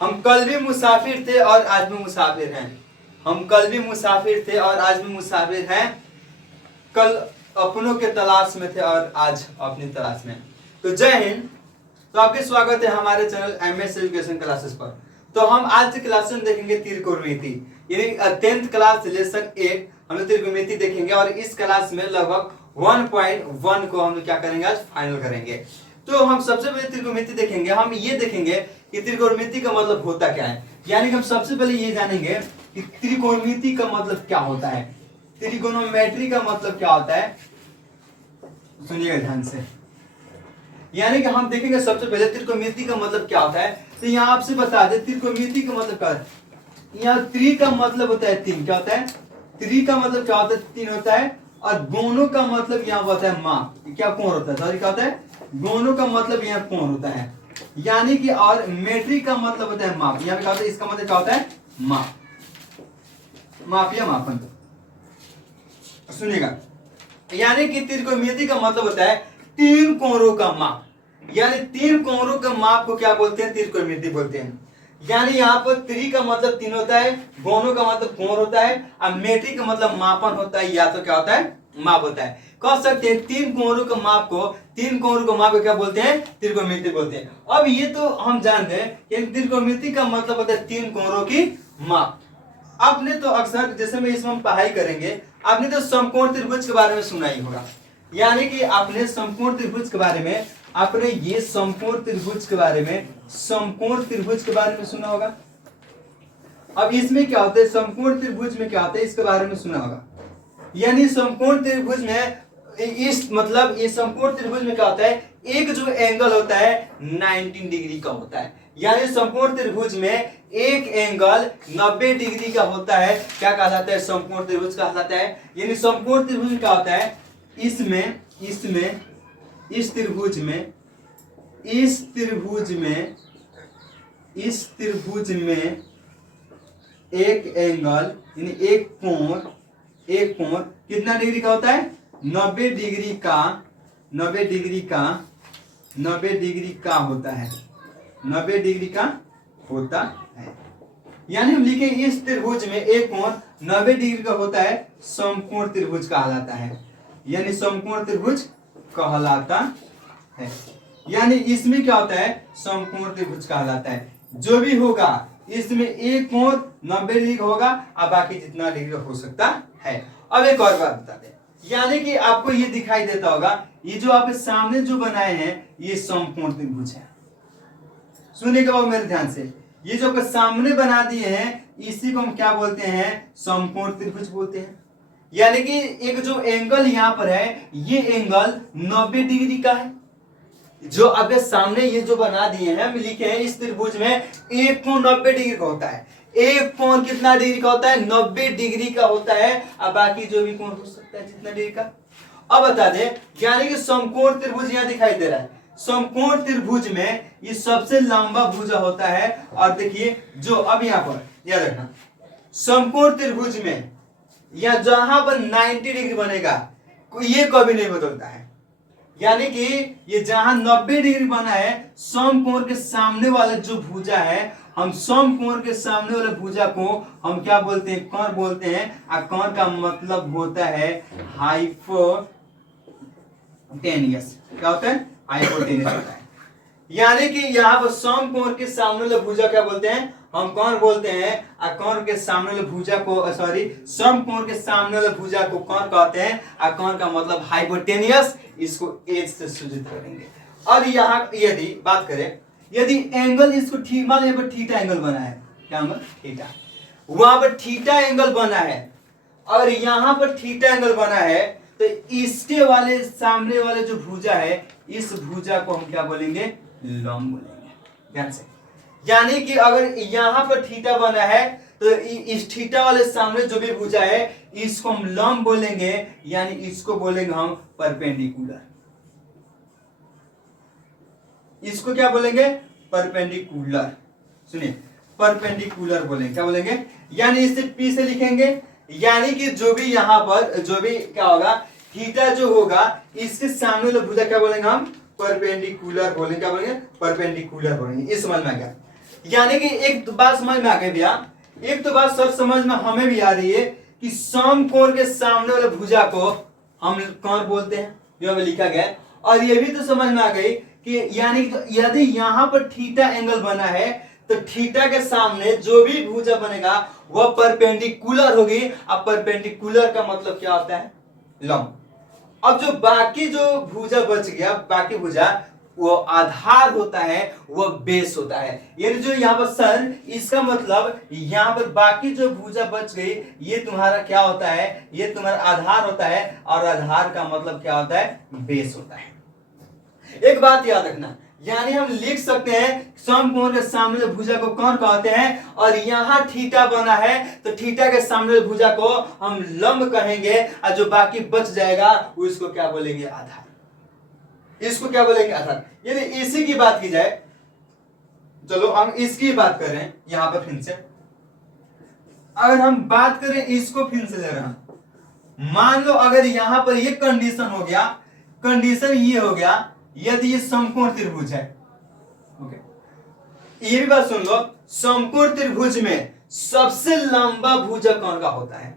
हम कल भी मुसाफिर थे और आज भी मुसाफिर हैं। हम कल भी मुसाफिर थे और आज भी मुसाफिर हैं। कल अपनों के तलाश में थे और आज अपनी तलाश में। तो जय हिंद। तो आपके स्वागत है हमारे चैनल एमएस एजुकेशन क्लासेस पर। तो हम आज के क्लास में देखेंगे त्रिकोणमिति, यानी 10th क्लास लेसन 1 हम लोग त्रिकोणमिति देखेंगे और इस क्लास में लगभग 1.1 को हम लोग क्या करेंगे, आज फाइनल करेंगे। तो हम सबसे पहले त्रिकोणमिति देखेंगे। हम ये देखेंगे कि त्रिकोणमिति का मतलब होता क्या है, यानी कि हम सबसे पहले ये जानेंगे कि त्रिकोणमिति का मतलब क्या होता है, त्रिकोणोमेट्री का मतलब क्या होता है। सुनिएगा ध्यान से, यानी कि हम देखेंगे सबसे पहले त्रिकोणमिति का मतलब क्या होता है। तो यहाँ आपसे बता दे त्रिकोणमिति का मतलब क्या है। यहाँ त्रि का मतलब होता है 3, क्या होता है, त्रि का मतलब क्या होता है, 3 होता है। और गोनों का मतलब यहाँ होता है माप, क्या कोण होता है, सॉरी क्या होता है, गोनों का मतलब यहाँ कोण होता है। यानी कि और मेट्रिक का मतलब होता है माप, यहाँ पे क्या होता है, इसका मतलब क्या होता है, माप, माप या मापन। सुनिएगा, यानी कि त्रिकोणमिति का मतलब होता है 3 कोणों का माप, यानी 3 कोणों का माप को क्या बोलते हैं, त्रिकोणमिति बोलते हैं। यानी यहाँ पर त्रि का मतलब 3 होता है, गोनों का मतलब कोण होता है और मेट्रिक का मतलब मापन होता है, या तो क्या होता है, माप होता है। कह सकते हैं 3 कोणों का माप को, 3 कोणों का माप को क्या बोलते हैं, त्रिकोणमिति बोलते हैं। अब ये तो हम जानते हैं कि त्रिकोणमिति का मतलब होता है 3 कोणों की माप। आपने तो अक्सर जैसे में इसमें हम पढ़ाई करेंगे, आपने तो समकोण त्रिभुज के बारे में सुना ही होगा। यानी कि आपने समकोण त्रिभुज के बारे में, आपने ये समकोण त्रिभुज के बारे में, समकोण त्रिभुज के बारे में सुना होगा। अब इसमें क्या होता है, समकोण त्रिभुज में क्या होता है, इसके बारे में सुना होगा। यानी समकोण त्रिभुज में इस मतलब ये समकोण त्रिभुज में क्या होता है, एक जो एंगल होता है 19 डिग्री का होता है। यानी समकोण त्रिभुज में एक एंगल 90 डिग्री का होता है, क्या कहलाता है, समकोण त्रिभुज कहलाता है। यानी समकोण त्रिभुज में क्या होता है, इसमें इसमें इस त्रिभुज में, इस त्रिभुज में, इस त्रिभुज में एक एंगल यानी एक कोण कितना डिग्री का होता है, 90 डिग्री का, 90 डिग्री का, 90 डिग्री का होता है, 90 डिग्री का होता है। यानी हम लिखे इस त्रिभुज में एक कोण 90 डिग्री का होता है, समकोण त्रिभुज कहलाता है। यानी समकोण त्रिभुज कहलाता है। यानी इसमें क्या होता है, समकोण त्रिभुज कहलाता है। जो भी होगा इसमें एक कोण 90 डिग्री का होगा और बाकी जितना डिग्री हो सकता है। अब एक और बात बता दें, यानी कि आपको ये दिखाई देता होगा, ये जो आप सामने जो बनाए हैं ये समकोण त्रिभुज है। सुनिएगा वो मेरे ध्यान से, ये जो सामने बना दिए हैं इसी को हम क्या बोलते हैं, समकोण त्रिभुज बोलते हैं। यानी कि एक जो एंगल यहाँ पर है ये एंगल 90 डिग्री का है। जो अब सामने ये जो बना दिए हैं, हम लिखे हैं इस त्रिभुज में एक कोण 90 डिग्री का होता है। एक कोण कितना डिग्री का होता है, 90 डिग्री का होता है। अब बाकी जो भी कोण हो सकता है जितना डिग्री का। अब बता दें, यानी कि समकोण त्रिभुज यहाँ दिखाई दे रहा है। समकोण त्रिभुज में ये सबसे लंबा भुजा होता है। और देखिए जो अब यहाँ पर याद रखना, समकोण त्रिभुज में या जहां पर 90 डिग्री बनेगा ये कभी नहीं बदलता है। यानी कि ये जहां 90 डिग्री बना है, समकोण के सामने वाला जो भुजा है, हम समकोण के सामने वाले भुजा को हम क्या बोलते हैं, कर्ण बोलते हैं। और कर्ण का मतलब होता है हाइपोटेनियस। क्या होता है, हाइपोटेनियस होता है। यानी कि यहाँ पर समकोण के सामने वाले भुजा क्या बोलते हैं, हम कर्ण बोलते हैं। और कर्ण के सामने वाले भुजा को, सॉरी, समकोण के सामने वाले भुजा को कर्ण कहते हैं। और कर्ण का मतलब हाइपोटेनियस, इसको एज से सूचित करेंगे। और यहाँ यदि बात करें, यदि एंगल इसको ठीक, मान यहाँ पर थीटा एंगल बना है, क्या एंगल, थीटा, वहां पर थीटा एंगल बना है और यहाँ पर थीटा एंगल बना है, तो इसके वाले सामने वाले जो भुजा है इस भुजा को हम क्या बोलेंगे, लंब बोलेंगे। ध्यान से, यानी कि अगर यहां पर थीटा बना है तो इस थीटा वाले सामने जो भी भुजा है इसको हम लंब बोलेंगे, यानी इसको बोलेंगे हम परपेंडिकुलर। इसको क्या बोलेंगे, परपेंडिकुलर। सुनिए, परपेंडिकुलर बोलेंगे, क्या बोलेंगे, यानी इसे पी से लिखेंगे। यानी कि जो भी यहां पर जो भी क्या होगा, थीटा जो होगा इसके सामने वाला भुजा क्या बोलेंगे हम, परपेंडिकुलर बोलेंगे। क्या बोलेंगे, परपेंडिकुलर बोलेंगे। इस समझ में आ गया। यानी कि एक तो बात समझ में आ गई भैया, एक तो बात सर समझ में हमें भी आ रही है कि समकोण के सामने वाले भुजा को हम कौन बोलते हैं, जो हमें लिखा गया है। और ये भी तो समझ में आ गई कि यानी यदि यहां पर थीटा एंगल बना है तो थीटा के सामने जो भी भुजा बनेगा वह परपेंडिकुलर होगी। अब परपेंडिकुलर का मतलब क्या होता है, लंब। अब जो बाकी जो भुजा बच गया, बाकी भुजा वो आधार होता है, वो बेस होता है। यानी जो यहाँ पर सर, इसका मतलब यहाँ पर बाकी जो भुजा बच गई ये तुम्हारा क्या होता है, ये तुम्हारा आधार होता है। और आधार का मतलब क्या होता है, बेस होता है। एक बात याद रखना, यानी हम लिख सकते हैं समकोण के सामने भुजा को कौन कहते हैं, और यहां थीटा बना है तो थीटा के सामने भुजा को हम लंब कहेंगे, और जो बाकी बच जाएगा उसको क्या बोलेंगे, आधार। इसको क्या बोलेंगे, आधार। यदि इसी की बात की जाए, चलो हम इसकी बात करें यहां पर फिर से, अगर हम बात करें इसको फिर से ले रहे हैं, मान लो अगर यहां पर ये कंडीशन हो गया, कंडीशन ये हो गया यदि ये समकोण त्रिभुज है, ओके, ये भी बात सुन लो, समकोण त्रिभुज में सबसे लंबा भुजा कौन का होता है।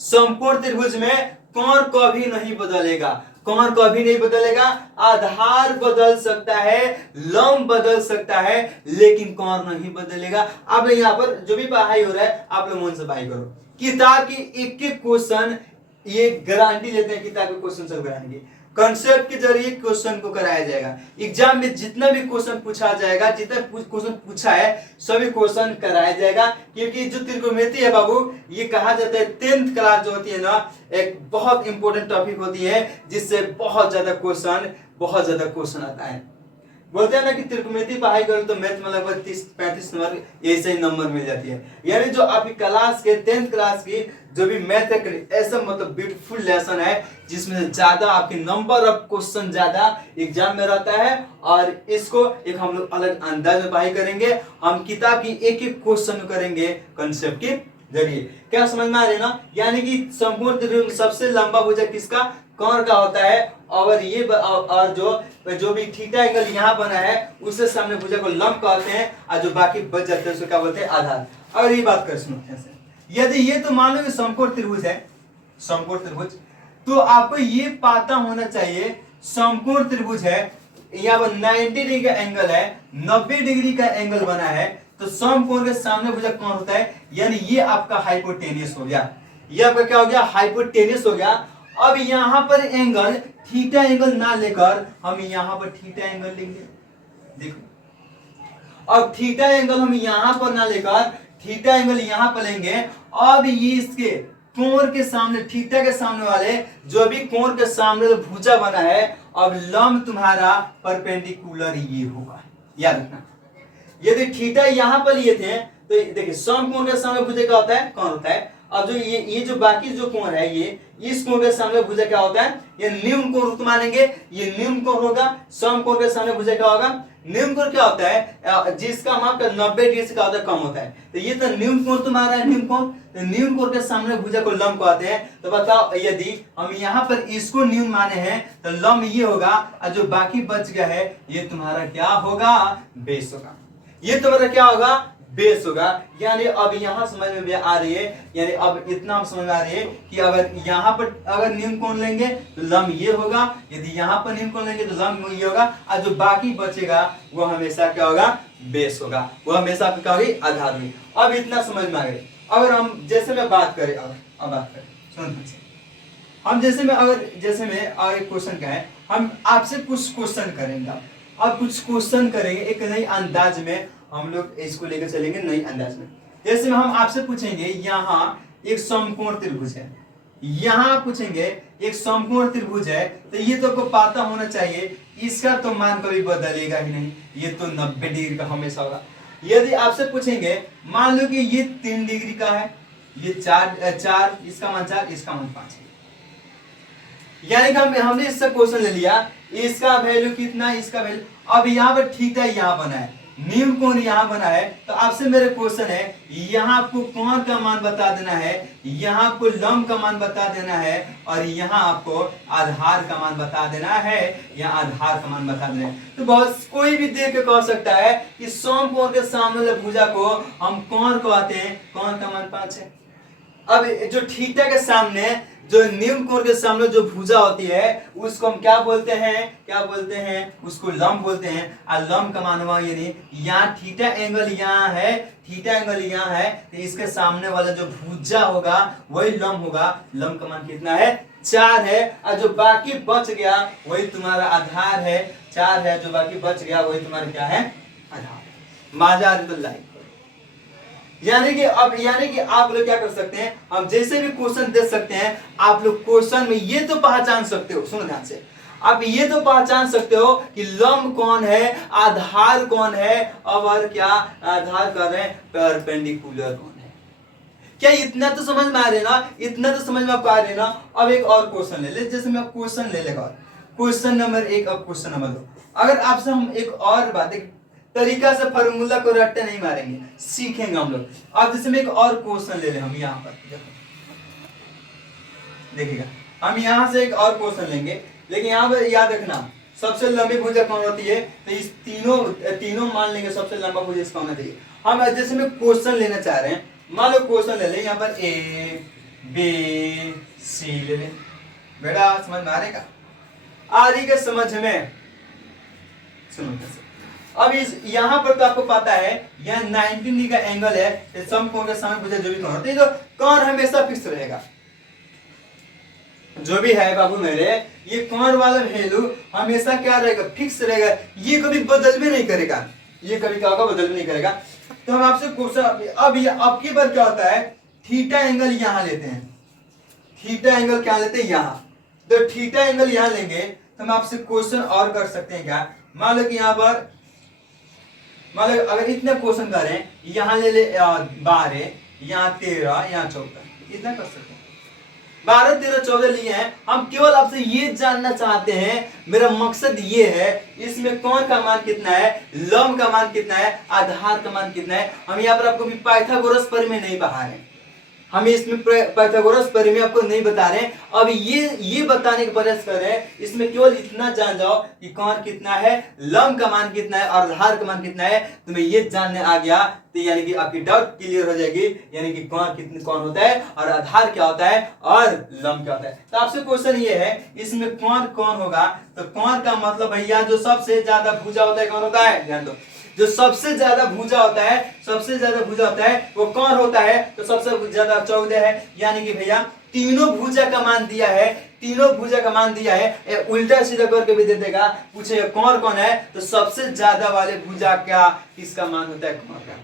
समकोण त्रिभुज में कौन कभी नहीं बदलेगा, कौन कभी नहीं बदलेगा। आधार बदल सकता है, लंब बदल सकता है, लेकिन कौन नहीं बदलेगा। अब यहाँ पर जो भी पढ़ाई हो रहा है आप लोग मन से पढ़ाई करो। किताब की एक एक क्वेश्चन ये गारंटी लेते हैं, किताब के क्वेश्चन सब गारंटी, कंसेप्ट के जरिए क्वेश्चन को कराया जाएगा। एग्जाम में जितना भी क्वेश्चन पूछा जाएगा, जितना क्वेश्चन पूछा है सभी क्वेश्चन कराया जाएगा। क्योंकि जो त्रिकोणमिति है बाबू, ये कहा जाता है 10th क्लास जो होती है ना, एक बहुत इंपॉर्टेंट टॉपिक होती है, जिससे बहुत ज्यादा क्वेश्चन आता है। बोलते हैं ना कि त्रिकोणमिति पढ़ाई करो तो मैथ में लगभग 30-35 नंबर ऐसे ही नंबर मिल जाती है। यानी जो आपकी क्लास के 10th क्लास की जो भी मैथ है, ऐसा मतलब ब्यूटीफुल लेसन है जिसमें ज्यादा आपके नंबर ऑफ क्वेश्चन ज्यादा एग्जाम में रहता है। और इसको एक हम लोग अलग अंदाज में पढ़ाई करेंगे, हम किताब की एक एक क्वेश्चन करेंगे कंसेप्ट के जरिए। क्या समझ में आ रही है ना। यानी कि संपूर्ण त्रिभुज में सबसे लंबा भुजा किसका, कौन का होता है। और ये और जो भी थीटा एंगल यहाँ बना है उससे सामने भुजा को लंब कहते हैं, और जो बाकी बच जाते हैं उसको क्या बोलते हैं, आधार। अगर ये बात कर सुनो ऐसे, यदि ये तो मान लो कि समकोण त्रिभुज है, समकोण त्रिभुज, तो आपको ये पता होना चाहिए समकोण त्रिभुज है, यहाँ पर 90 डिग्री का एंगल है, 90 डिग्री का एंगल बना है, तो समकोण के सामने भुजा कौन होता है। यानी ये आपका हाइपोटेनियस हो गया, ये आपका क्या हो गया, हाइपोटेनियस हो गया। अब यहां पर एंगल थीटा एंगल ना लेकर हम यहां पर थीटा एंगल लेंगे, देखो। अब थीटा एंगल हम यहां पर ना लेकर थीटा एंगल यहां पर लेंगे। अब ये इसके कोण के सामने, थीटा के सामने वाले जो भी कोण के सामने जो भुजा बना है, अब लंब तुम्हारा परपेंडिकुलर ये होगा, याद रखना। यदि थीटा यहां पर लिए थे तो देखिए समकोण के सामने भुजा क्या होता है, कौन होता है। अब जो ये जो बाकी जो कोण है, ये इस कोण के सामने भुजा क्या होता है, ये न्यून कोण मानेंगे, ये न्यून कोण होगा। समकोण के सामने भुजा क्या होगा, न्यून कोण क्या होता है, जिसका माप 90 डिग्री से क्या होता है, कम होता है। तो ये तो न्यून कोण तुम्हारा है, न्यून कोण। तो न्यून कोण के सामने भुजा को लंब कहते हैं। तो बताओ यदि हम यहाँ पर इसको न्यून माने हैं तो लंब ये होगा, और जो बाकी बच गया है ये तुम्हारा क्या होगा, बेस होगा। ये तुम्हारा क्या होगा, बेस होगा। यानी अब यहां समझ में आ रही है, यानी अब इतना समझ में आ रही है कि अगर यहां पर अगर न्यून कोण लेंगे तो लंब ये होगा, यदि यहां पर न्यून कोण लेंगे तो लंब ये होगा, और जो बाकी बचेगा वो हमेशा क्या होगा, बेस होगा, वो हमेशा क्या होगी, आधार होगी। अब इतना समझ में आ गई। अगर हम जैसे में बात करें, अब बात करें, सुन हम जैसे में अगर क्वेश्चन का है, हम आपसे कुछ क्वेश्चन करेंगे, अब कुछ क्वेश्चन करेंगे एक नई अंदाज में, हम लोग इसको लेकर चलेंगे नई अंदाज में। जैसे हम आपसे पूछेंगे, यहाँ एक समकोण त्रिभुज है, यहाँ पूछेंगे एक समकोण त्रिभुज है, तो ये तो को पता होना चाहिए इसका तो मान कभी बदलेगा ही नहीं, ये तो 90 डिग्री का हमेशा होगा। यदि आपसे पूछेंगे, मान लो कि ये 3 डिग्री का है, ये 4 इसका मान 4, इसका मान 5 है। यानी कि हमने इससे क्वेश्चन ले लिया, इसका वैल्यू कितना, इसका वैल्यू। अब यहाँ पर थीटा यहाँ बना है, न्यून कोण यहाँ बना है, तो आपसे मेरे क्वेश्चन है, यहाँ आपको कोण का मान बता देना है, यहाँ आपको लंब का मान बता देना है, और यहाँ आपको आधार का मान बता देना है, यहाँ आधार का मान बता देना है। तो बहुत कोई भी देख के कह सकता है कि समकोण के सामने वाले भुजा को हम कोण कहते हैं, कोण का मान 5 है। अब जो थीटा के सामने, जो न्यून कोण के सामने जो भुजा होती है उसको हम क्या बोलते हैं, उसको लंब बोलते हैं। और लंब का मान हुआ यानी यहाँ थीटा एंगल यहाँ है, थीटा एंगल यहाँ है, तो इसके सामने वाला जो भुजा होगा वही लंब होगा। लंब का मान कितना है, 4 है। और जो बाकी बच गया वही तुम्हारा आधार है, 4 है, जो बाकी बच गया वही तुम्हारा क्या है, आधार। मजा आ रही तो लाइक। यानी कि आप लोग क्या कर सकते हैं, हम जैसे भी क्वेश्चन दे सकते हैं, आप लोग क्वेश्चन में ये तो पहचान सकते हो, सुनो ध्यान से, आप ये तो पहचान सकते हो कि लंब कौन है, आधार कौन है, और क्या आधार कर रहे हैं, परपेंडिकुलर कौन है। क्या इतना तो समझ में आ रहे ना, इतना तो समझ में आपको आ रहे ना। अब एक और क्वेश्चन ले ले, जैसे मैं क्वेश्चन ले लेगा, क्वेश्चन नंबर 1 और क्वेश्चन नंबर 2। अगर आपसे हम एक और बात, एक तरीका से फार्मूला को रट्टे नहीं मारेंगे, सीखेंगे हम लोग। अब जैसे में एक और क्वेश्चन ले ले, हम यहाँ पर देखिएगा, हम यहाँ से एक और क्वेश्चन लेंगे, लेकिन यहाँ पर याद रखना सबसे लंबी भुजा कौन होती है, तो इस तीनों मान लेंगे सबसे लंबा भुजा इसका होना चाहिए। हम जैसे में क्वेश्चन लेना चाह रहे हैं, मान लो क्वेश्चन ले लें, यहाँ पर ए बी सी ले लें। बेटा समझ में आ रहेगा, आ रही के समझ में, सुनो कैसे। अब इस यहाँ पर तो आपको पता है यह 90 डिग्री का एंगल है, समकोण के सामने भुजा जो भी कोण होता है, तो कोण हमेशा फिक्स रहेगा। जो भी है बाबू मेरे, ये कोण वाला वैल्यू हमेशा क्या रहेगा, फिक्स रहेगा, ये कभी बदल भी नहीं करेगा, ये कभी क्या होगा, बदल भी नहीं करेगा। तो हम आपसे क्वेश्चन, अब की बार क्या होता है, थीटा एंगल यहाँ लेते हैं, थीटा एंगल क्या लेते हैं यहाँ, तो थीटा एंगल यहाँ लेंगे तो हम आपसे क्वेश्चन और कर सकते हैं क्या। मान लो कि यहाँ पर, मान लो अगर इतने क्वेश्चन करें, यहाँ ले ले 12, यहाँ 13, यहाँ 14, इतना कर सकते हैं। 12, 13, 14 लिए हैं। हम केवल आपसे ये जानना चाहते हैं, मेरा मकसद ये है, इसमें कोण का मान कितना है, लंब का मान कितना है, आधार का मान कितना है। हम यहाँ पर आपको भी पाइथागोरस प्रमेय नहीं पढ़ा रहे हैं, हम इसमें पाइथागोरस प्रमेय आपको नहीं बता रहे हैं। अब ये बताने का प्रयास कर रहे हैं, इसमें केवल इतना जान जाओ कि कोण कितना है, लंब का मान कितना है और आधार का मान कितना है। तुम्हें ये जानने आ गया तो यानी कि आपकी डाउट क्लियर हो जाएगी, यानी कि कोण होता है और आधार क्या होता है और लंब क्या होता है। तो आपसे क्वेश्चन ये है, इसमें कौन होगा, तो कोण का मतलब भैया जो सबसे ज्यादा भुजा होता है कौन होता है, ध्यान दो, जो सबसे ज्यादा भुजा होता है वो कौन होता है, तो सबसे ज्यादा 14 है। यानी कि भैया तीनों भुजा का मान दिया है, उल्टा सीधा करके भी दे देगा। पूछे कौन है, तो सबसे ज्यादा वाले भुजा क्या किसका मान होता है, कोण का।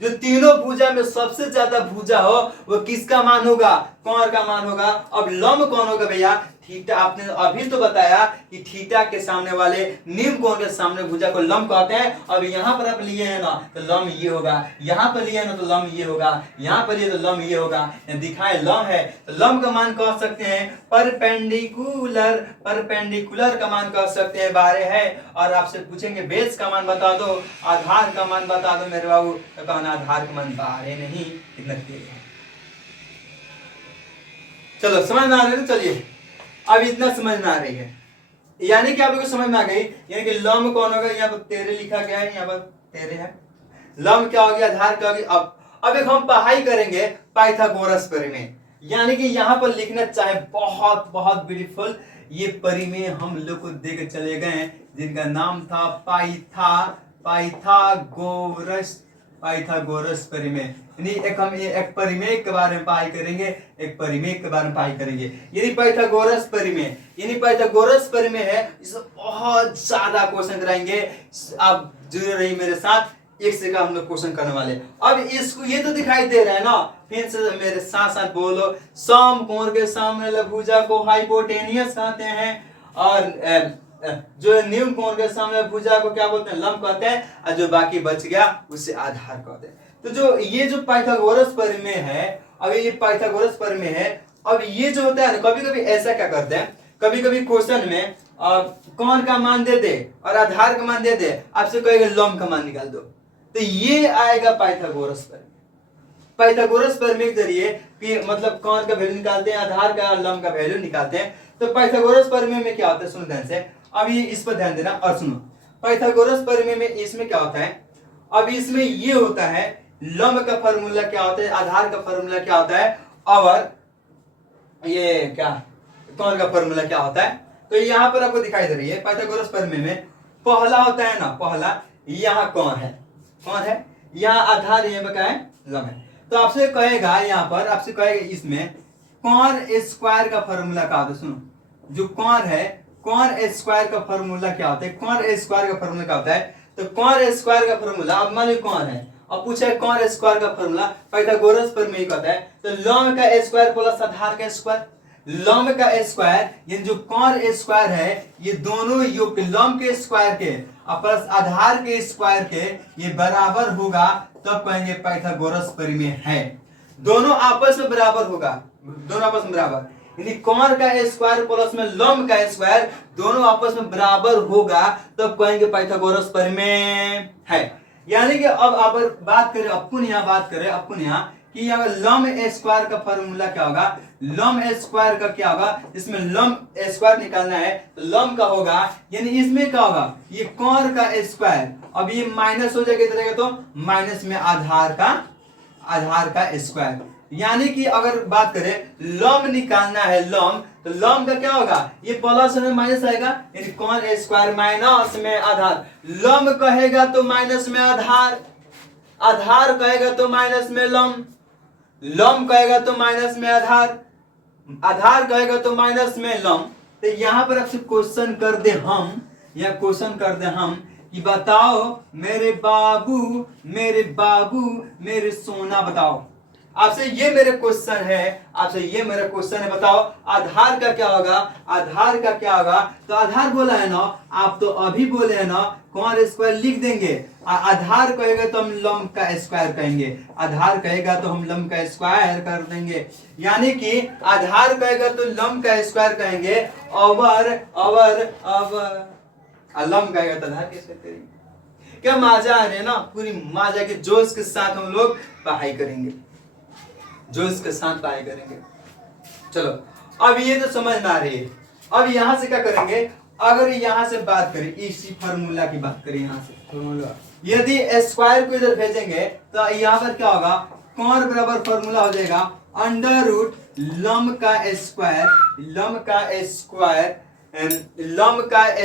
जो तीनों भुजा में सबसे ज्यादा भुजा हो वो किसका मान होगा, कोण का मान होगा। अब लंब कौन होगा भैया, थीटा। आपने अभी तो बताया कि थीटा के सामने वाले निम्न कोण के सामने भुजा को लंब कहते हैं। अब यहाँ पर आप लिए हैं ना तो लंब ये होगा, यहाँ पर लिए ना तो लंब ये होगा, यहाँ पर लिए तो लंब ये होगा। दिखाए लंब है तो लंब का मान कह सकते हैं परपेंडिकुलर का मान कह सकते हैं 12 है। और आपसे पूछेंगे बेस का मान बता दो, आधार का मान बता दो मेरे बाबू, तो कहना आधार का मान 12 नहीं, कितना तेज है। चलो समझ में आ रही है, तो चलिए अब इतना समझ में आ रही है, यानी कि आप लोगों को समझ में आ गई। यानी कि लंब कौन होगा, यहाँ पर 13 लिखा गया है, यहाँ पर 13 है। लंब क्या होगी, आधार क्या होगी। अब एक हम पढ़ाई करेंगे पाइथागोरस प्रमेय, यानी कि यहाँ पर लिखना चाहे बहुत बहुत ब्यूटीफुल ये प्रमेय हम लोग को देकर चले गए, जिनका नाम था पाइथागोरस प्रमेय। हम एक प्रमेय के बारे में पढ़ाई करेंगे, यानी पाइथागोरस प्रमेय है। इसमें बहुत ज्यादा क्वेश्चन कराएंगे, आप जुड़े रहिए मेरे साथ, एक से का हम लोग क्वेश्चन करने वाले। अब इसको ये तो दिखाई दे रहा है ना, फिर से मेरे साथ साथ बोलो, समकोण के सामने भुजा को हाइपोटेनियस कहते हैं, और जो निम्न कोण के सामने भुजा को क्या बोलते हैं, लंब कहते हैं, और जो बाकी बच गया उसे आधार कहते हैं। तो जो पाइथागोरस प्रमेय है, अब ये पाइथागोरस प्रमेय है। अब ये जो होता है ना, कभी कभी ऐसा क्या करते हैं, कभी कभी क्वेश्चन में कौन का मान दे दे और आधार का मान दे दे, आपसे कहेगा लंब का मान निकाल दो, तो ये आएगा पाइथागोरस प्रमेय। पाइथागोरस प्रमेय के जरिए कि मतलब कौन का वैल्यू निकालते हैं, आधार का और लंब का वैल्यू निकालते हैं। तो पाइथागोरस प्रमेय में क्या होता है, सुनो ध्यान से, अब ये इस पर ध्यान देना और सुनो। पाइथागोरस प्रमेय में इसमें क्या होता है, अब इसमें ये होता है लंब का फॉर्मूला क्या होता है, आधार का फॉर्मूला क्या होता है, और ये क्या कौन का फॉर्मूला क्या होता है। तो यहाँ पर आपको दिखाई दे रही है पाइथागोरस प्रमेय में पहला होता है ना, पहला यहाँ कौन है, कौन है यहाँ आधार, यहाँ क्या है लंब है। तो आपसे कहेगा यहाँ पर, आपसे कहेगा इसमें कौन स्क्वायर का फॉर्मूला क्या होता है। सुनो, जो कौन है, कौन स्क्वायर का फॉर्मूला क्या होता है, कौन स्क्वायर का फॉर्मूला क्या होता है। तो कौन स्क्वायर का फॉर्मूला, अब मान लो कौन है और पूछा है कौन स्क्वायर का फॉर्मूला, पाइथागोरस प्रमेय का होता है। तो लंब का स्क्वायर प्लस आधार का स्क्वायर, लंब का स्क्वायर यानी जो कौन स्क्वायर है ये दोनों योग लंब के स्क्वायर के और प्लस आधार के स्क्वायर के ये बराबर होगा, तब कहेंगे पाइथागोरस प्रमेय है। दोनों आपस में बराबर होगा, दोनों आपस में बराबर, यानी कौन का स्क्वायर प्लस में लंब का स्क्वायर दोनों आपस में बराबर होगा, तब कहेंगे पाइथागोरस प्रमेय है। यानी कि अब अगर बात करें अपन यहाँ बात करें अपन यहाँ कि यहाँ लंब स्क्वायर का फॉर्मूला क्या होगा, लंब स्क्वायर का क्या होगा, इसमें लंब स्क्वायर निकालना है तो लंब का होगा, यानी इसमें क्या होगा ये कौन का स्क्वायर, अब ये माइनस हो जाएगा इधर तो माइनस में आधार का स्क्वायर। यानी कि अगर बात करें लंब निकालना है लंब, तो लंब का क्या होगा ये प्लस में माइनस आएगा, यानी कौन स्क्वायर माइनस में आधार, लंब कहेगा तो माइनस में आधार, आधार कहेगा तो माइनस में लंब, लंब कहेगा तो माइनस में आधार, आधार कहेगा तो माइनस में लंब। तो यहां पर आपसे क्वेश्चन कर दे हम, या क्वेश्चन कर दे हम कि बताओ मेरे बाबू मेरे सोना, बताओ आपसे ये मेरे क्वेश्चन है, आपसे ये मेरा क्वेश्चन है, बताओ आधार का क्या होगा, आधार का क्या होगा। तो आधार बोला है ना, आप तो अभी बोले हैं ना कौन स्क्वायर लिख देंगे, आधार कहेगा तो हम लंब का स्क्वायर कहेंगे, आधार कहेगा तो हम लंब का स्क्वायर कर देंगे, यानी कि आधार कहेगा तो लंब का स्क्वायर कहेंगे, और लंब कहेगा तो आधार कैसे करेंगे। क्या मजा आ रही है ना, पूरी मजा के जोश के साथ हम लोग पढ़ाई करेंगे, जोश के साथ पढ़ाई करेंगे। चलो अब ये तो समझ में आ रही है। अब यहां से क्या करेंगे, अगर यहां से बात करें इसी फार्मूला की बात करें, यहां से फार्मूला यदि स्क्वायर को इधर भेजेंगे तो यहां पर क्या होगा, कौन बराबर फार्मूला हो जाएगा अंडर रूट लंब का स्क्वायर, लंब का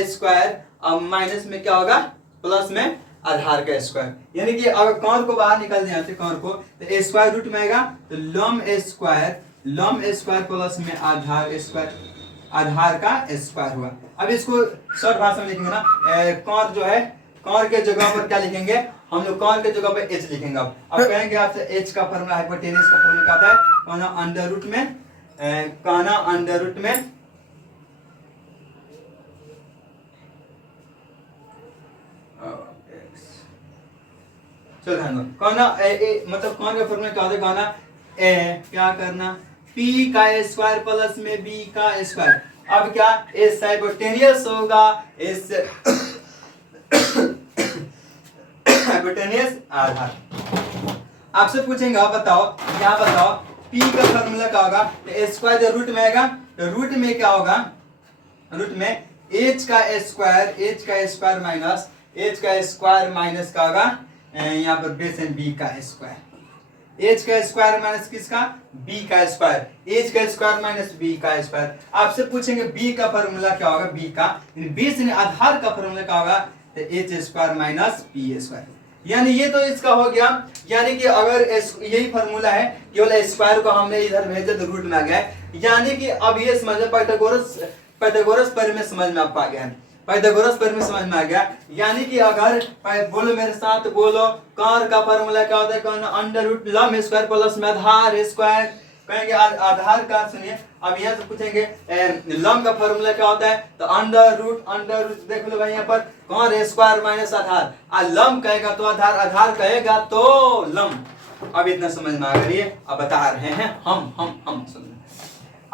स्क्वायर अब माइनस में क्या होगा प्लस में आधार का स्क्वायर, यानी कि अगर कौन को बाहर निकाल दें कौन को, तो स्क्वायर रूट में आएगा तो लंब स्क्वायर प्लस में आधार स्क्वायर, आधार का स्क्वायर हुआ। अब इसको शॉर्ट भाषा में लिखेंगे ना, कौन जो है कौन के जगह पर क्या लिखेंगे हम लोग, कौन के जगह पर एच लिखेंगे। अब कहेंगे आपसे एच का फॉर्मूला हाइपोटेनस का फॉर्मूला क्या होता है, कौन अंडर रूट में, कौन अंडर रूट में चलो ध्यान दो, कौन मतलब कौन का फॉर्मूला क्या होता है, कौन ए क्या करना p का स्क्वायर प्लस में b का स्क्वायर। अब क्या एस हाइपोटेनियस होगा, एस हाइपोटेनियस आधार। आपसे पूछेंगे आप बताओ, यहाँ बताओ p का फॉर्मूला क्या होगा, तो स्क्वायर रूट में आएगा, तो रूट में क्या होगा, रूट में h का स्क्वायर माइनस का होगा यहाँ पर बेस एंड बी का स्क्वायर, एच का स्क्वायर माइनस किसका बी का स्क्वायर, एच का स्क्वायर माइनस बी का स्क्वायर। आपसे पूछेंगे बी का फॉर्मूला क्या होगा, बी का बेस एंड आधार का फॉर्मूला क्या होगा, तो H square minus B square. यानी ये तो इसका हो गया, यानी कि अगर यही फॉर्मूला है केवल स्क्वायर को हमने इधर भेजा तो रूट में आ गया, यानी कि अब ये समझ में पाइथागोरस प्रमेय समझ में आपको आ गया है, पाइथागोरस प्रमेय समझ में आ गया। यानी कि अगर बोलो मेरे साथ बोलो, कौन का फॉर्मूला क्या होता है, कौन अंडर रूट लंब स्क्वायर प्लस में आधार स्क्वायर, कहेंगे आधार का सुनिए। अब यहाँ से पूछेंगे लंब का फॉर्मूला क्या होता है, तो अंडर रूट देख लो भाई यहाँ पर कौन स्क्वायर माइनस आधार, लंब कहेगा तो आधार, आधार कहेगा तो लंब। अब इतना समझ में आ रही है, अब बता रहे हैं हम समझ।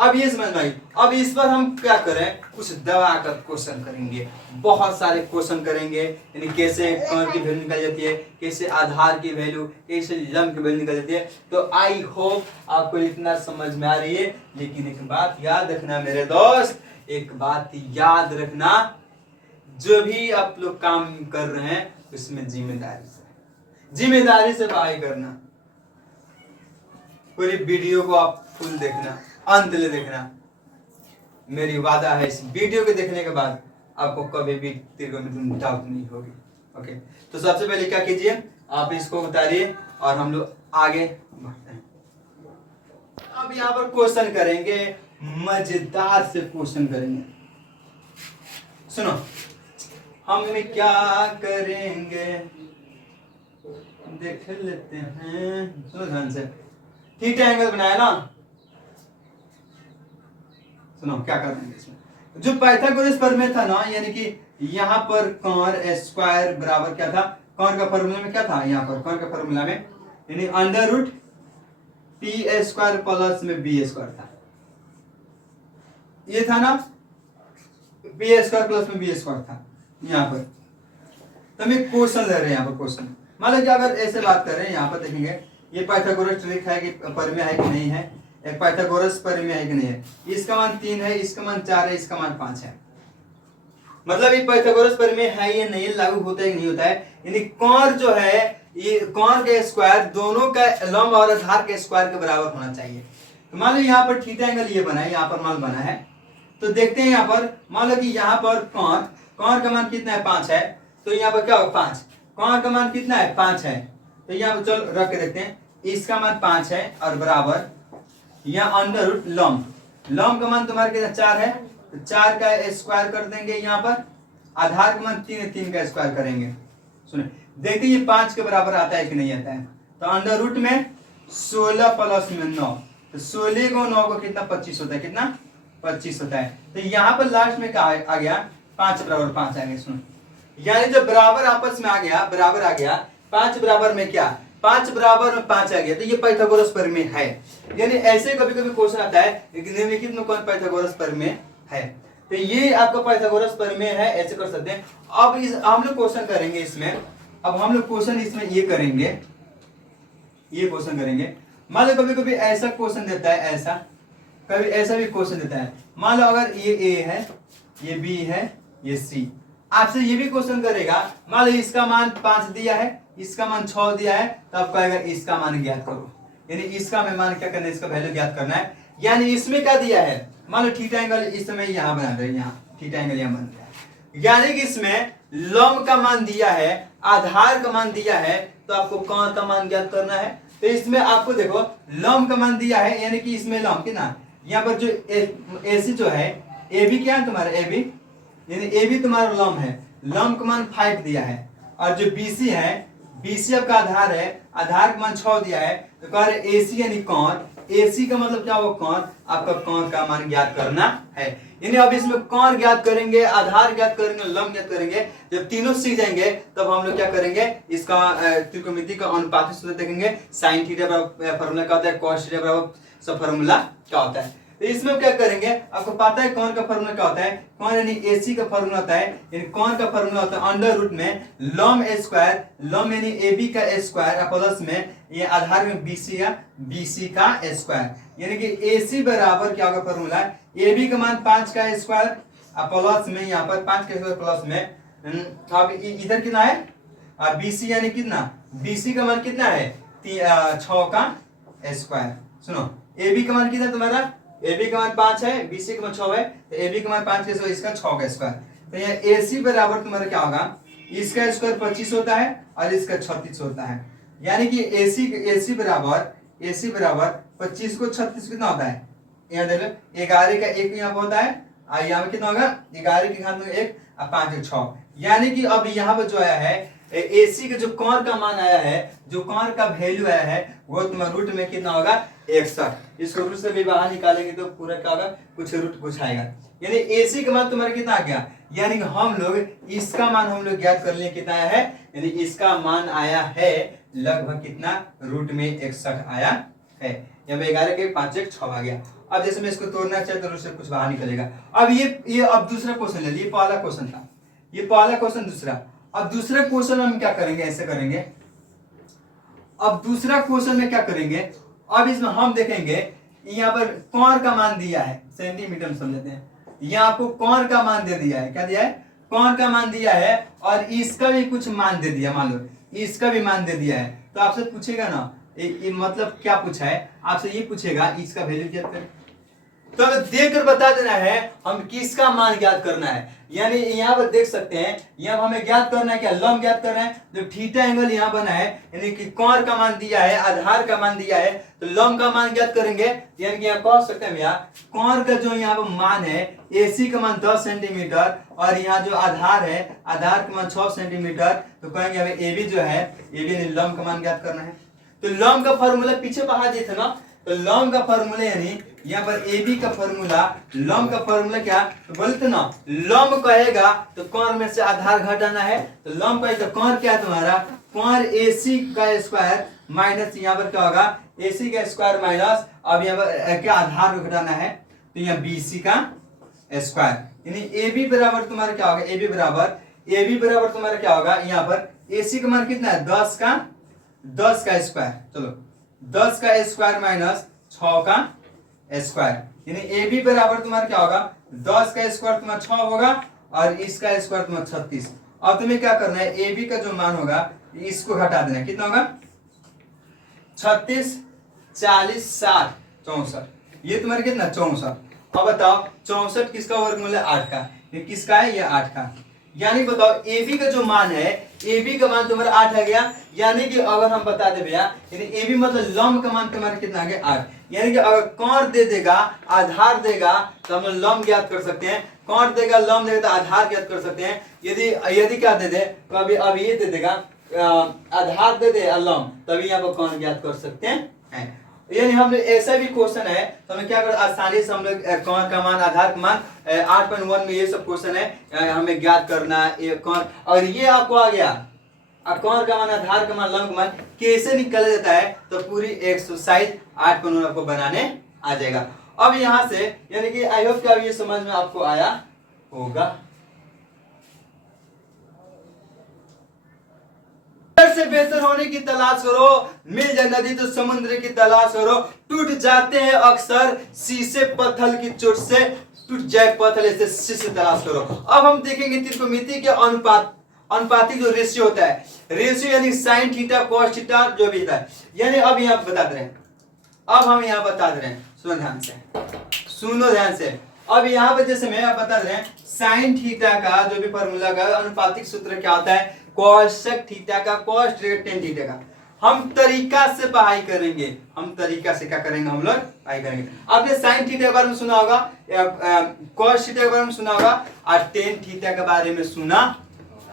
अब ये समझ में आई। अब इस पर हम क्या करें, कुछ दबा कर क्वेश्चन करेंगे, बहुत सारे क्वेश्चन करेंगे, यानी कैसे कौन की वैल्यू निकल जाती है, कैसे आधार की वैल्यू, कैसे लंब की वैल्यू निकल जाती है। तो आई होप आपको इतना समझ में आ रही है। लेकिन एक बात याद रखना मेरे दोस्त, एक बात याद रखना, जो भी आप लोग काम कर रहे हैं उसमें जिम्मेदारी से पढ़ाई करना। पूरी वीडियो को आप फुल देखना, अंत ले देखना। मेरी वादा है इस वीडियो को देखने के बाद आपको कभी भी त्रिकोणमिति में डाउट नहीं होगी। ओके, तो सबसे पहले क्या कीजिए, आप इसको उतारिए और हम लोग आगे बढ़ते हैं। अब यहाँ पर क्वेश्चन करेंगे, मजेदार से क्वेश्चन करेंगे। सुनो, हम क्या करेंगे देख लेते हैं। सुनो ध्यान से, थीटा एंगल बनाया ना। सुनो क्या कर रहे हैं इसमें, जो पाइथागोरस प्रमेय था ना, यानी कि यहाँ पर कॉन स्क्वायर बराबर क्या था, कॉन का फॉर्मूला में क्या था, यहाँ पर कॉन का फॉर्मूला में यानी under root P square plus में बी स्क्वायर था, ये था ना, पी स्क्वायर प्लस में बी स्क्वायर था यहाँ पर। तो हम एक क्वेश्चन ले रहे हैं यहाँ पर। क्वेश्चन मान लो कि अगर ऐसे बात कर रहे हैं, यहाँ पर देखेंगे ये पाइथागोरस ट्रिक है कि प्रमेय है कि नहीं है, एक पाइथागोरस प्रमेय है कि नहीं है। इसका मान 3 है, इसका मान 4 है, इसका मान 5 है। मतलब ये पाइथागोरस प्रमेय है ये नहीं, लागू होता है कि नहीं होता है। यानी कॉन जो है, ये कॉन का स्क्वायर दोनों का लंब और आधार के स्क्वायर के बराबर होना चाहिए। तो मान लो यहाँ पर थीटा एंगल ये बना है, यहाँ पर मान बना है। तो देखते हैं यहाँ पर, मान लो कि यहाँ पर कॉन का मान कितना है, 5 है। तो यहाँ पर क्या होगा, 5। कॉन का मान कितना है, 5 है। तो यहाँ पर चलो रख के देखते हैं, इसका मान 5 है और बराबर यहाँ अंडर रूट लंब का मान तुम्हारे कितना 4 है, तो 4 का स्क्वायर कर देंगे। यहाँ पर आधार का मान 3 है, 3 का स्क्वायर करेंगे। सुने देखते ये 5 के बराबर आता है कि नहीं आता है। तो अंडर रूट में 16 प्लस में 9, तो 16 को 9 को कितना 25 होता है, कितना 25 होता है। तो यहाँ पर लास्ट में क्या आ गया, 5 बराबर 5 आ गया। सुनो यानी जब बराबर आपस में आ गया, बराबर आ गया, 5 बराबर में क्या, 5 बराबर में 5 आ गया, तो ये पाइथागोरस प्रमेय है। यानी ऐसे कभी कभी क्वेश्चन आता है निम्नलिखित में कौन पाइथागोरस प्रमेय है, तो ये आपका पाइथागोरस प्रमेय है, ऐसे कर सकते हैं। अब इस हम लोग क्वेश्चन करेंगे इसमें, अब हम लोग क्वेश्चन इसमें ये करेंगे, ये क्वेश्चन करेंगे। मान लो कभी कभी ऐसा क्वेश्चन देता है, ऐसा कभी ऐसा भी क्वेश्चन देता है। मान लो अगर ये ए है, ये बी है, ये सी, आपसे ये भी क्वेश्चन करेगा। मान लो इसका मान 5 दिया है, इसका मान 6 दिया है, तो आप कहेगा इसका मान ज्ञात करो। यानी इसका में मान क्या करना है, इसका वैल्यू ज्ञात करना है। यानी इसमें क्या दिया है, मान लो थीटा एंगल इस समय यहाँ बना रहे हैं, यहाँ थीटा एंगल यहाँ बन रहा है। यानी कि इसमें लंब का मान दिया है, आधार का मान दिया है, तो आपको कौन का मान ज्ञात करना है। तो इसमें आपको देखो लंब का मान दिया है, यानी कि इसमें लंब कितना, यहाँ पर जो एसी जो है, ए बी क्या है तुम्हारा, ए बी, यानी ए बी तुम्हारा लंब है, लंब का मान 5 दिया है। और जो बीसी है, बीसी आपका आधार है, आधार का मान 6 दिया है। तो कह रहे एसी यानी कौन, एसी का मतलब क्या होगा, कौन, आपका कौन का मान ज्ञात करना है। यानी अब इसमें कौन ज्ञात करेंगे, आधार ज्ञात करेंगे, लंब ज्ञात करेंगे। जब तीनों सीख जाएंगे तब हम लोग क्या करेंगे, इसका त्रिकोणमिति का अनुपातिक सूत्र देखेंगे। साइन थीटा बराबर फॉर्मूला क्या होता है, कॉस थीटा बराबर सब फॉर्मूला क्या होता है। तो इसमें क्या करेंगे, आपको पता है कौन का फॉर्मूला क्या होता है, कौन यानी एसी का फॉर्मूला होता है, यानी कौन का फॉर्मूला होता है अंडर रूट में लंब स्क्वायर, लंब यानी एबी का स्क्वायर प्लस में ये आधार में बीसी या बीसी का स्क्वायर। यानी कि एसी बराबर क्या होगा फॉर्मूला, एबी का मान 5 का स्क्वायर प्लस में यहाँ पर 5 का स्क्वायर प्लस में अब इधर कितना है, बीसी यानी कितना, बीसी का मान कितना है 6 का स्क्वायर। सुनो एबी का मान कितना तुम्हारा, AB का मान 5 है, BC का मान 6 है, तो AB का मान 5 कैसे, इसका 6 का स्क्वायर। तो यहाँ AC बराबर तुम्हारा क्या होगा, इसका स्क्वायर 25 होता है और इसका 36 होता है। यानी कि AC बराबर 25 को 36 कितना होता है, यहाँ देख लो 11 का 1 यहाँ पर होता है, और यहाँ पे कितना होगा 11 के घात में 1 और 5 के 6। यानी कि अब यहाँ पर जो आया है AC का जो कौन का मान आया है, जो कौन का वैल्यू आया है, वो तुम्हारा रूट में कितना होगा 61। इसको रूट से भी बाहर निकालेंगे तो पूरा क्या होगा, कुछ रूट कुछ आएगा। यानी AC का मान तुम्हारा कितना आ गया, यानी कि हम लोग इसका मान हम लोग ज्ञात कर लिए कितना आया है, यानी इसका मान आया है लगभग कितना, रूट में 61 आया है। यहाँ पे 11 के 5 1 6 आ गया। अब जैसे मैं इसको तोड़ना चाहता हूँ, उससे कुछ बाहर निकलेगा। अब ये अब दूसरा क्वेश्चन ले लीजिए, पहला क्वेश्चन था, ये पहला क्वेश्चन, दूसरा। अब दूसरा क्वेश्चन हम क्या करेंगे, ऐसे करेंगे। अब दूसरा क्वेश्चन में क्या करेंगे, अब इसमें हम देखेंगे यहाँ पर कौन का मान दिया है, सेंटीमीटर में समझते हैं। यहाँ आपको कौन का मान दे दिया है, क्या दिया है, कौन का मान दिया है, और इसका भी कुछ मान दे दिया, मान लो इसका भी मान दे दिया है। तो आपसे पूछेगा ना, मतलब क्या पूछा है, आपसे ये पूछेगा इसका वैल्यू क्या करें। तो हमें देखकर बता देना है हम किसका मान ज्ञात करना है। यानी यहाँ पर देख सकते हैं, यहाँ हमें ज्ञात करना है क्या, लंब ज्ञात करना है। जो थीटा एंगल यहाँ बना है, यानी कि कोण का मान दिया है, आधार का मान दिया है, तो लंब का मान ज्ञात करेंगे। यानी कि यहाँ कह सकते हैं भैया, कोण का जो यहाँ पर मान है, AC का मान 10 सेंटीमीटर, और यहाँ जो आधार है, आधार का मान 6 सेंटीमीटर, तो कहेंगे हमें AB जो है, AB लंब का मान ज्ञात करना है। तो लंब का फॉर्मूला पीछे पढ़ा दिए थे ना, तो लंब का फॉर्मूला यानी यहाँ पर AB का फॉर्मूला, लंब का फॉर्मूला क्या, तो बोलते ना, लंब कहेगा तो कोण में से आधार घटाना है। तो लंब कहेगा कोण क्या है तुम्हारा, कोण AC का स्क्वायर माइनस यहाँ पर क्या होगा, AC का स्क्वायर माइनस, अब यहाँ पर क्या आधार को घटाना है, तो यहाँ BC का स्क्वायर, यानी AB बराबर तुम्हारा क्या होगा, AB बराबर तुम्हारा क्या होगा, यहाँ पर AC का मान कितना है, 10 का स्क्वायर, चलो 10 का स्क्वायर माइनस 6 का स्क्वायर, यानी AB बराबर तुम्हारा क्या होगा, 10 का स्क्वायर तुम्हारा 6 होगा, और इसका स्क्वायर तुम्हारा 36। अब तुम्हें क्या करना है, AB का जो मान होगा इसको घटा देना है, कितना होगा, 36, 40, 60, 64, ये तुम्हारा कितना 64। अब बताओ 64 किसका वर्गमूल है, 8 का, ये किसका है, ये 8 का। यानी बताओ AB का जो मान है, AB का मान तुम्हारा 8 आ गया। यानी कि अगर हम बता दे भैया, यानी AB मतलब लंब का मान तुम्हारा कितना आ गया, 8। यानी कि अगर कोण दे देगा, आधार देगा, तो हम लंब ज्ञात कर सकते हैं। कोण देगा, लंब देगा, तो आधार ज्ञात कर सकते हैं। यदि क्या दे दे, तो अब ये दे देगा, आधार दे दे लंब, तभी यहाँ पर कोण ज्ञात कर सकते हैं। यानी हम ऐसा भी क्वेश्चन है, तो हमें क्या कर, आसानी से हम लोग कोण का मान, आधार का मान, 8.1 में ये सब क्वेश्चन है, हमें ज्ञात करना है कोण। और ये आपको आ गया, अब कोण का मान, आधार का मान, लंब का मान कैसे निकल जाता है, तो पूरी एक्सरसाइज 8.1 आपको बनाने आ जाएगा। अब यहाँ से यानी कि आई होप कि ये समझ में आपको आया होगा। से बेहतर होने की तलाश करो, मिल जाए नदी तो समुद्र की तलाश करो, टूट जाते हैं अक्सर शीशे पत्थर की चोट से, टूट जाए पत्थर ऐसे शीशे तलाश करो। अब हम देखेंगे त्रिकोणमिति के अनुपातिक जो रेशियो होता है, रेशियो यानी साइन थीटा कॉस थीटा जो भी होता है। यानी अब यहाँ बता दे रहे हैं, अब हम यहाँ बता दे रहे हैं, सुनो ध्यान से। अब यहाँ पर जैसे मैं बता दे रहे हैं, साइन थीटा का जो भी फॉर्मूला का अनुपातिक सूत्र क्या होता है, कोसेक थीटा का कॉस टेन थीटा का। हम तरीका से पढ़ाई करेंगे, हम तरीका से क्या करेंगे, हम लोग पढ़ाई करेंगे। आपने साइन थीटा के बारे में सुना होगा, कॉस थीटा के बारे में सुना होगा, और टेन थीटा के बारे में सुना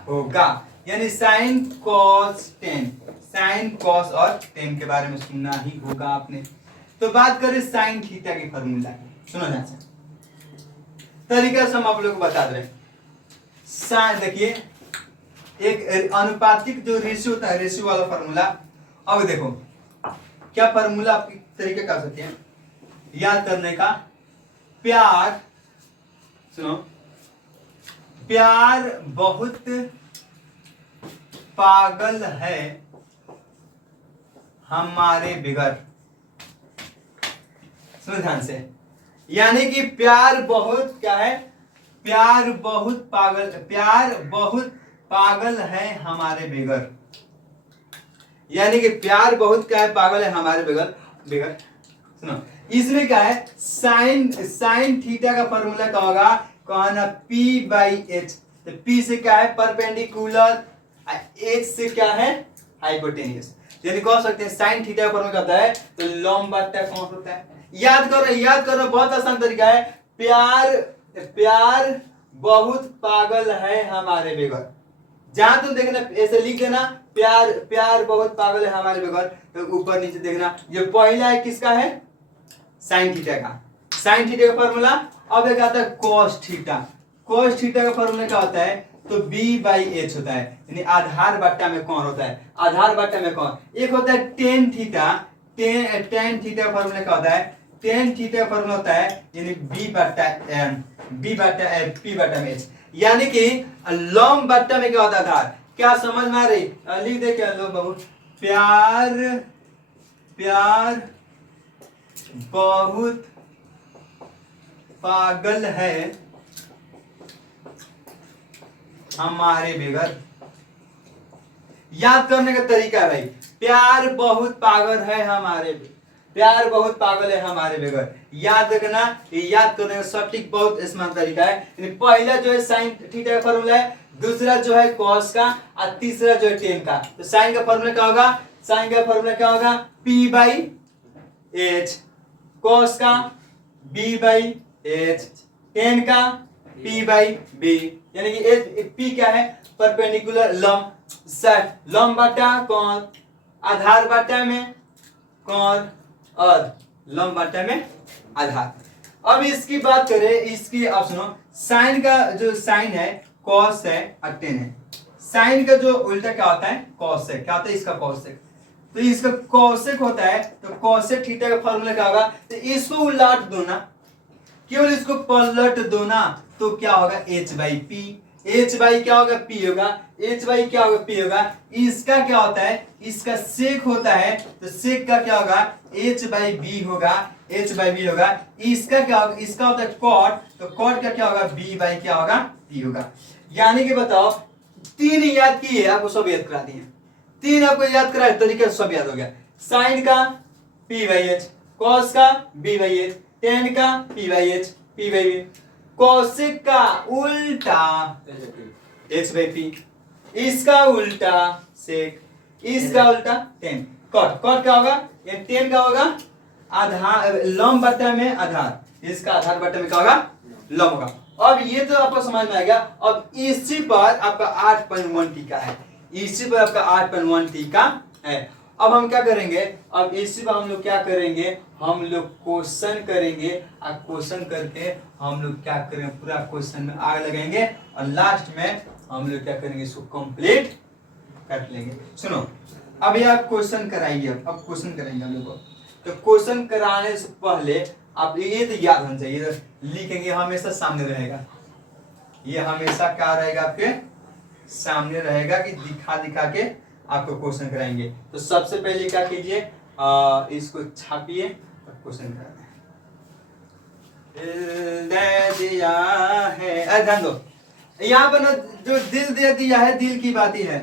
होगा। यानी sine cos tan, sine cos और टेन के बारे में सुना ही होगा आपने। तो बात करें साइन थीटा के फॉर्मूला की, सुनो ध्यान से, तरीका से हम आप लोग को बता दे रहे हैं। साइन देखिए, एक अनुपातिक जो रेशियो होता है, रेशियो वाला फॉर्मूला। अब देखो क्या फॉर्मूला आपकी तरीके कर सकते हैं याद करने का, प्यार, सुनो, प्यार बहुत पागल है हमारे बिगर, सुनो ध्यान से। यानी कि प्यार बहुत क्या है, प्यार बहुत पागल है हमारे बिगर। यानी कि प्यार बहुत क्या है, पागल है हमारे बिगर। सुनो, इसमें क्या है, साइन थीटा का फॉर्मूला क्या होगा, कहना P/h। तो P से क्या है, परपेंडिकुलर, H से क्या है, हाइपोटेन्यूस। यानी कह सकते हैं साइन थीटा का फॉर्मूला क्या होता है, तो लंब बटा कौन होता है। याद करो, बहुत आसान तरीका है। प्यार बहुत पागल है हमारे बगैर। जहां तुम देखना ऐसे लिख देना, प्यार बहुत पागल है हमारे बगैर, तो ऊपर नीचे देखना, ये पहला है किसका है, साइन थीटा का। साइन थीटा का फॉर्मूला। अब एक आता है कॉस थीटा। कॉस थीटा का फॉर्मूला क्या होता है, तो B/h होता है, यानी आधार बट्टा में कौन होता है, आधार बट्टा में कौन। एक होता है टेन थीटा। टेन थीटा का फॉर्मूला क्या होता है, टेन थीटा का फॉर्मूला होता है यानी पी बटा एच, यानी कि लॉन्ग बट्टा में क्या होता था, क्या समझ में आ रही, लिख दे क्या लो बाबू, प्यार बहुत पागल है हमारे बगैर। याद करने का तरीका है भाई, प्यार बहुत पागल है हमारे, प्यार बहुत पागल है हमारे बगैर, याद रखना। ये याद करने का सटीक बहुत स्मार्ट तरीका है। पहला जो है साइन थीटा का फॉर्मूला है, दूसरा जो है कॉस का, और तीसरा जो है टेन का। तो साइन का फॉर्मूला क्या होगा, साइन का फॉर्मूला क्या होगा, पी बाई एच, कॉस का बी बाई एच, टेन का पी बाई बी, यानी कि एच पी क्या है, परपेंडिकुलर लंब, लंब बटा कोण, आधार बटा में कोण और लंब बटा में आधार। अब इसकी बात करें, इसकी आप सुनो, साइन का जो साइन है कॉस है और टेन है। साइन का जो उल्टा क्या होता है, कॉस है, क्या होता है इसका कॉसेक, तो इसका कॉसेक होता है, तो कॉसेक थीटा का फॉर्मूला क्या होगा, तो इसको उलट दो ना, केवल इसको पलट दो ना, तो क्या होगा h by P, h by क्या होगा p होगा, h बाई क्या होगा p होगा। इसका क्या होता है, इसका सेक होता है, तो सेक का क्या होगा h बाई बी होगा, h बाई बी होगा। इसका क्या होगा, इसका होता है कॉट, तो कॉट का क्या होगा b बाई क्या होगा p होगा। यानी कि बताओ, तीन याद किए, आपको सब याद करा दिए, तीन आपको याद करा तरीके सब याद हो गया। साइन का p बाई एच, कॉस का b बाई एच, टेन का p by H, p by B, cosec का उल्टा h बाई पी, इसका उल्टा सेक, इसका उल्टा टेन, कॉट, कॉट क्या होगा, ये टेन का होगा आधार, लंब बटा में आधार, इसका आधार बटा में क्या होगा, लंब होगा। अब ये तो आपको समझ में आ गया। अब इसी पर आपका 8.1 टीका है, इसी पर आपका 8.1 टीका है। अब हम क्या करेंगे, अब इसी पर हम लोग क्या करेंगे, हम लोग क्वेश्चन करेंगे, और क्वेश्चन करके हम लोग क्या करेंगे, पूरा क्वेश्चन में आग लगाएंगे, और लास्ट में हम लोग क्या करेंगे, इसको कंप्लीट कर लेंगे। सुनो, अब ये आप क्वेश्चन कराइए, अब क्वेश्चन करेंगे हम लोग को। तो क्वेश्चन कराने से पहले आप ये तो याद होना चाहिए, तो लिखेंगे हमेशा सामने रहेगा, ये हमेशा क्या रहेगा, आपके सामने रहेगा, कि दिखा दिखा के आपको क्वेश्चन कराएंगे। तो सबसे पहले क्या कीजिए, इसको छापिए और क्वेश्चन कराना है। दिया है, ध्यान दो, यहाँ पर ना जो दिल दे दिया है, दिल की बात ही है।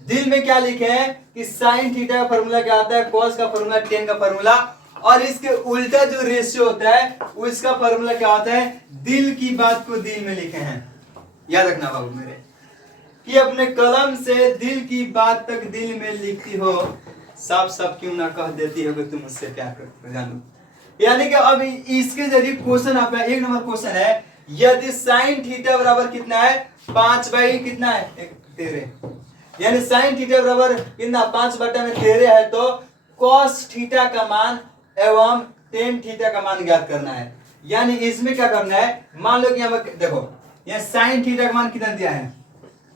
दिल में क्या लिखे है कि साइन थीटा का फॉर्मूला क्या आता है, कॉस का फॉर्मूला, टेन का फॉर्मूला, और इसके उल्टा जो रेशियो होता है उसका फॉर्मूला क्या होता है। दिल की बात को दिल में लिखे हैं, याद रखना बाबू मेरे, कि अपने कलम से दिल की बात तक दिल में लिखती हो, सब सब क्यों ना कह देती हो कि तुम मुझसे प्यार करते हो, जानो। यानी कि अब इसके जरिए क्वेश्चन आपका 1 नंबर क्वेश्चन है, यदि साइन थीटा बराबर कितना है, 5 बाई कितना है 13, यानी साइन थीटा बराबर कितना 5 बटा में 13 है, तो कॉस थीटा का मान एवं टेन थीटा का मान ज्ञात करना है। यानी इसमें क्या करना है, मान लो कि यहाँ देखो, यहाँ साइन थीटा का मान कितना दिया है,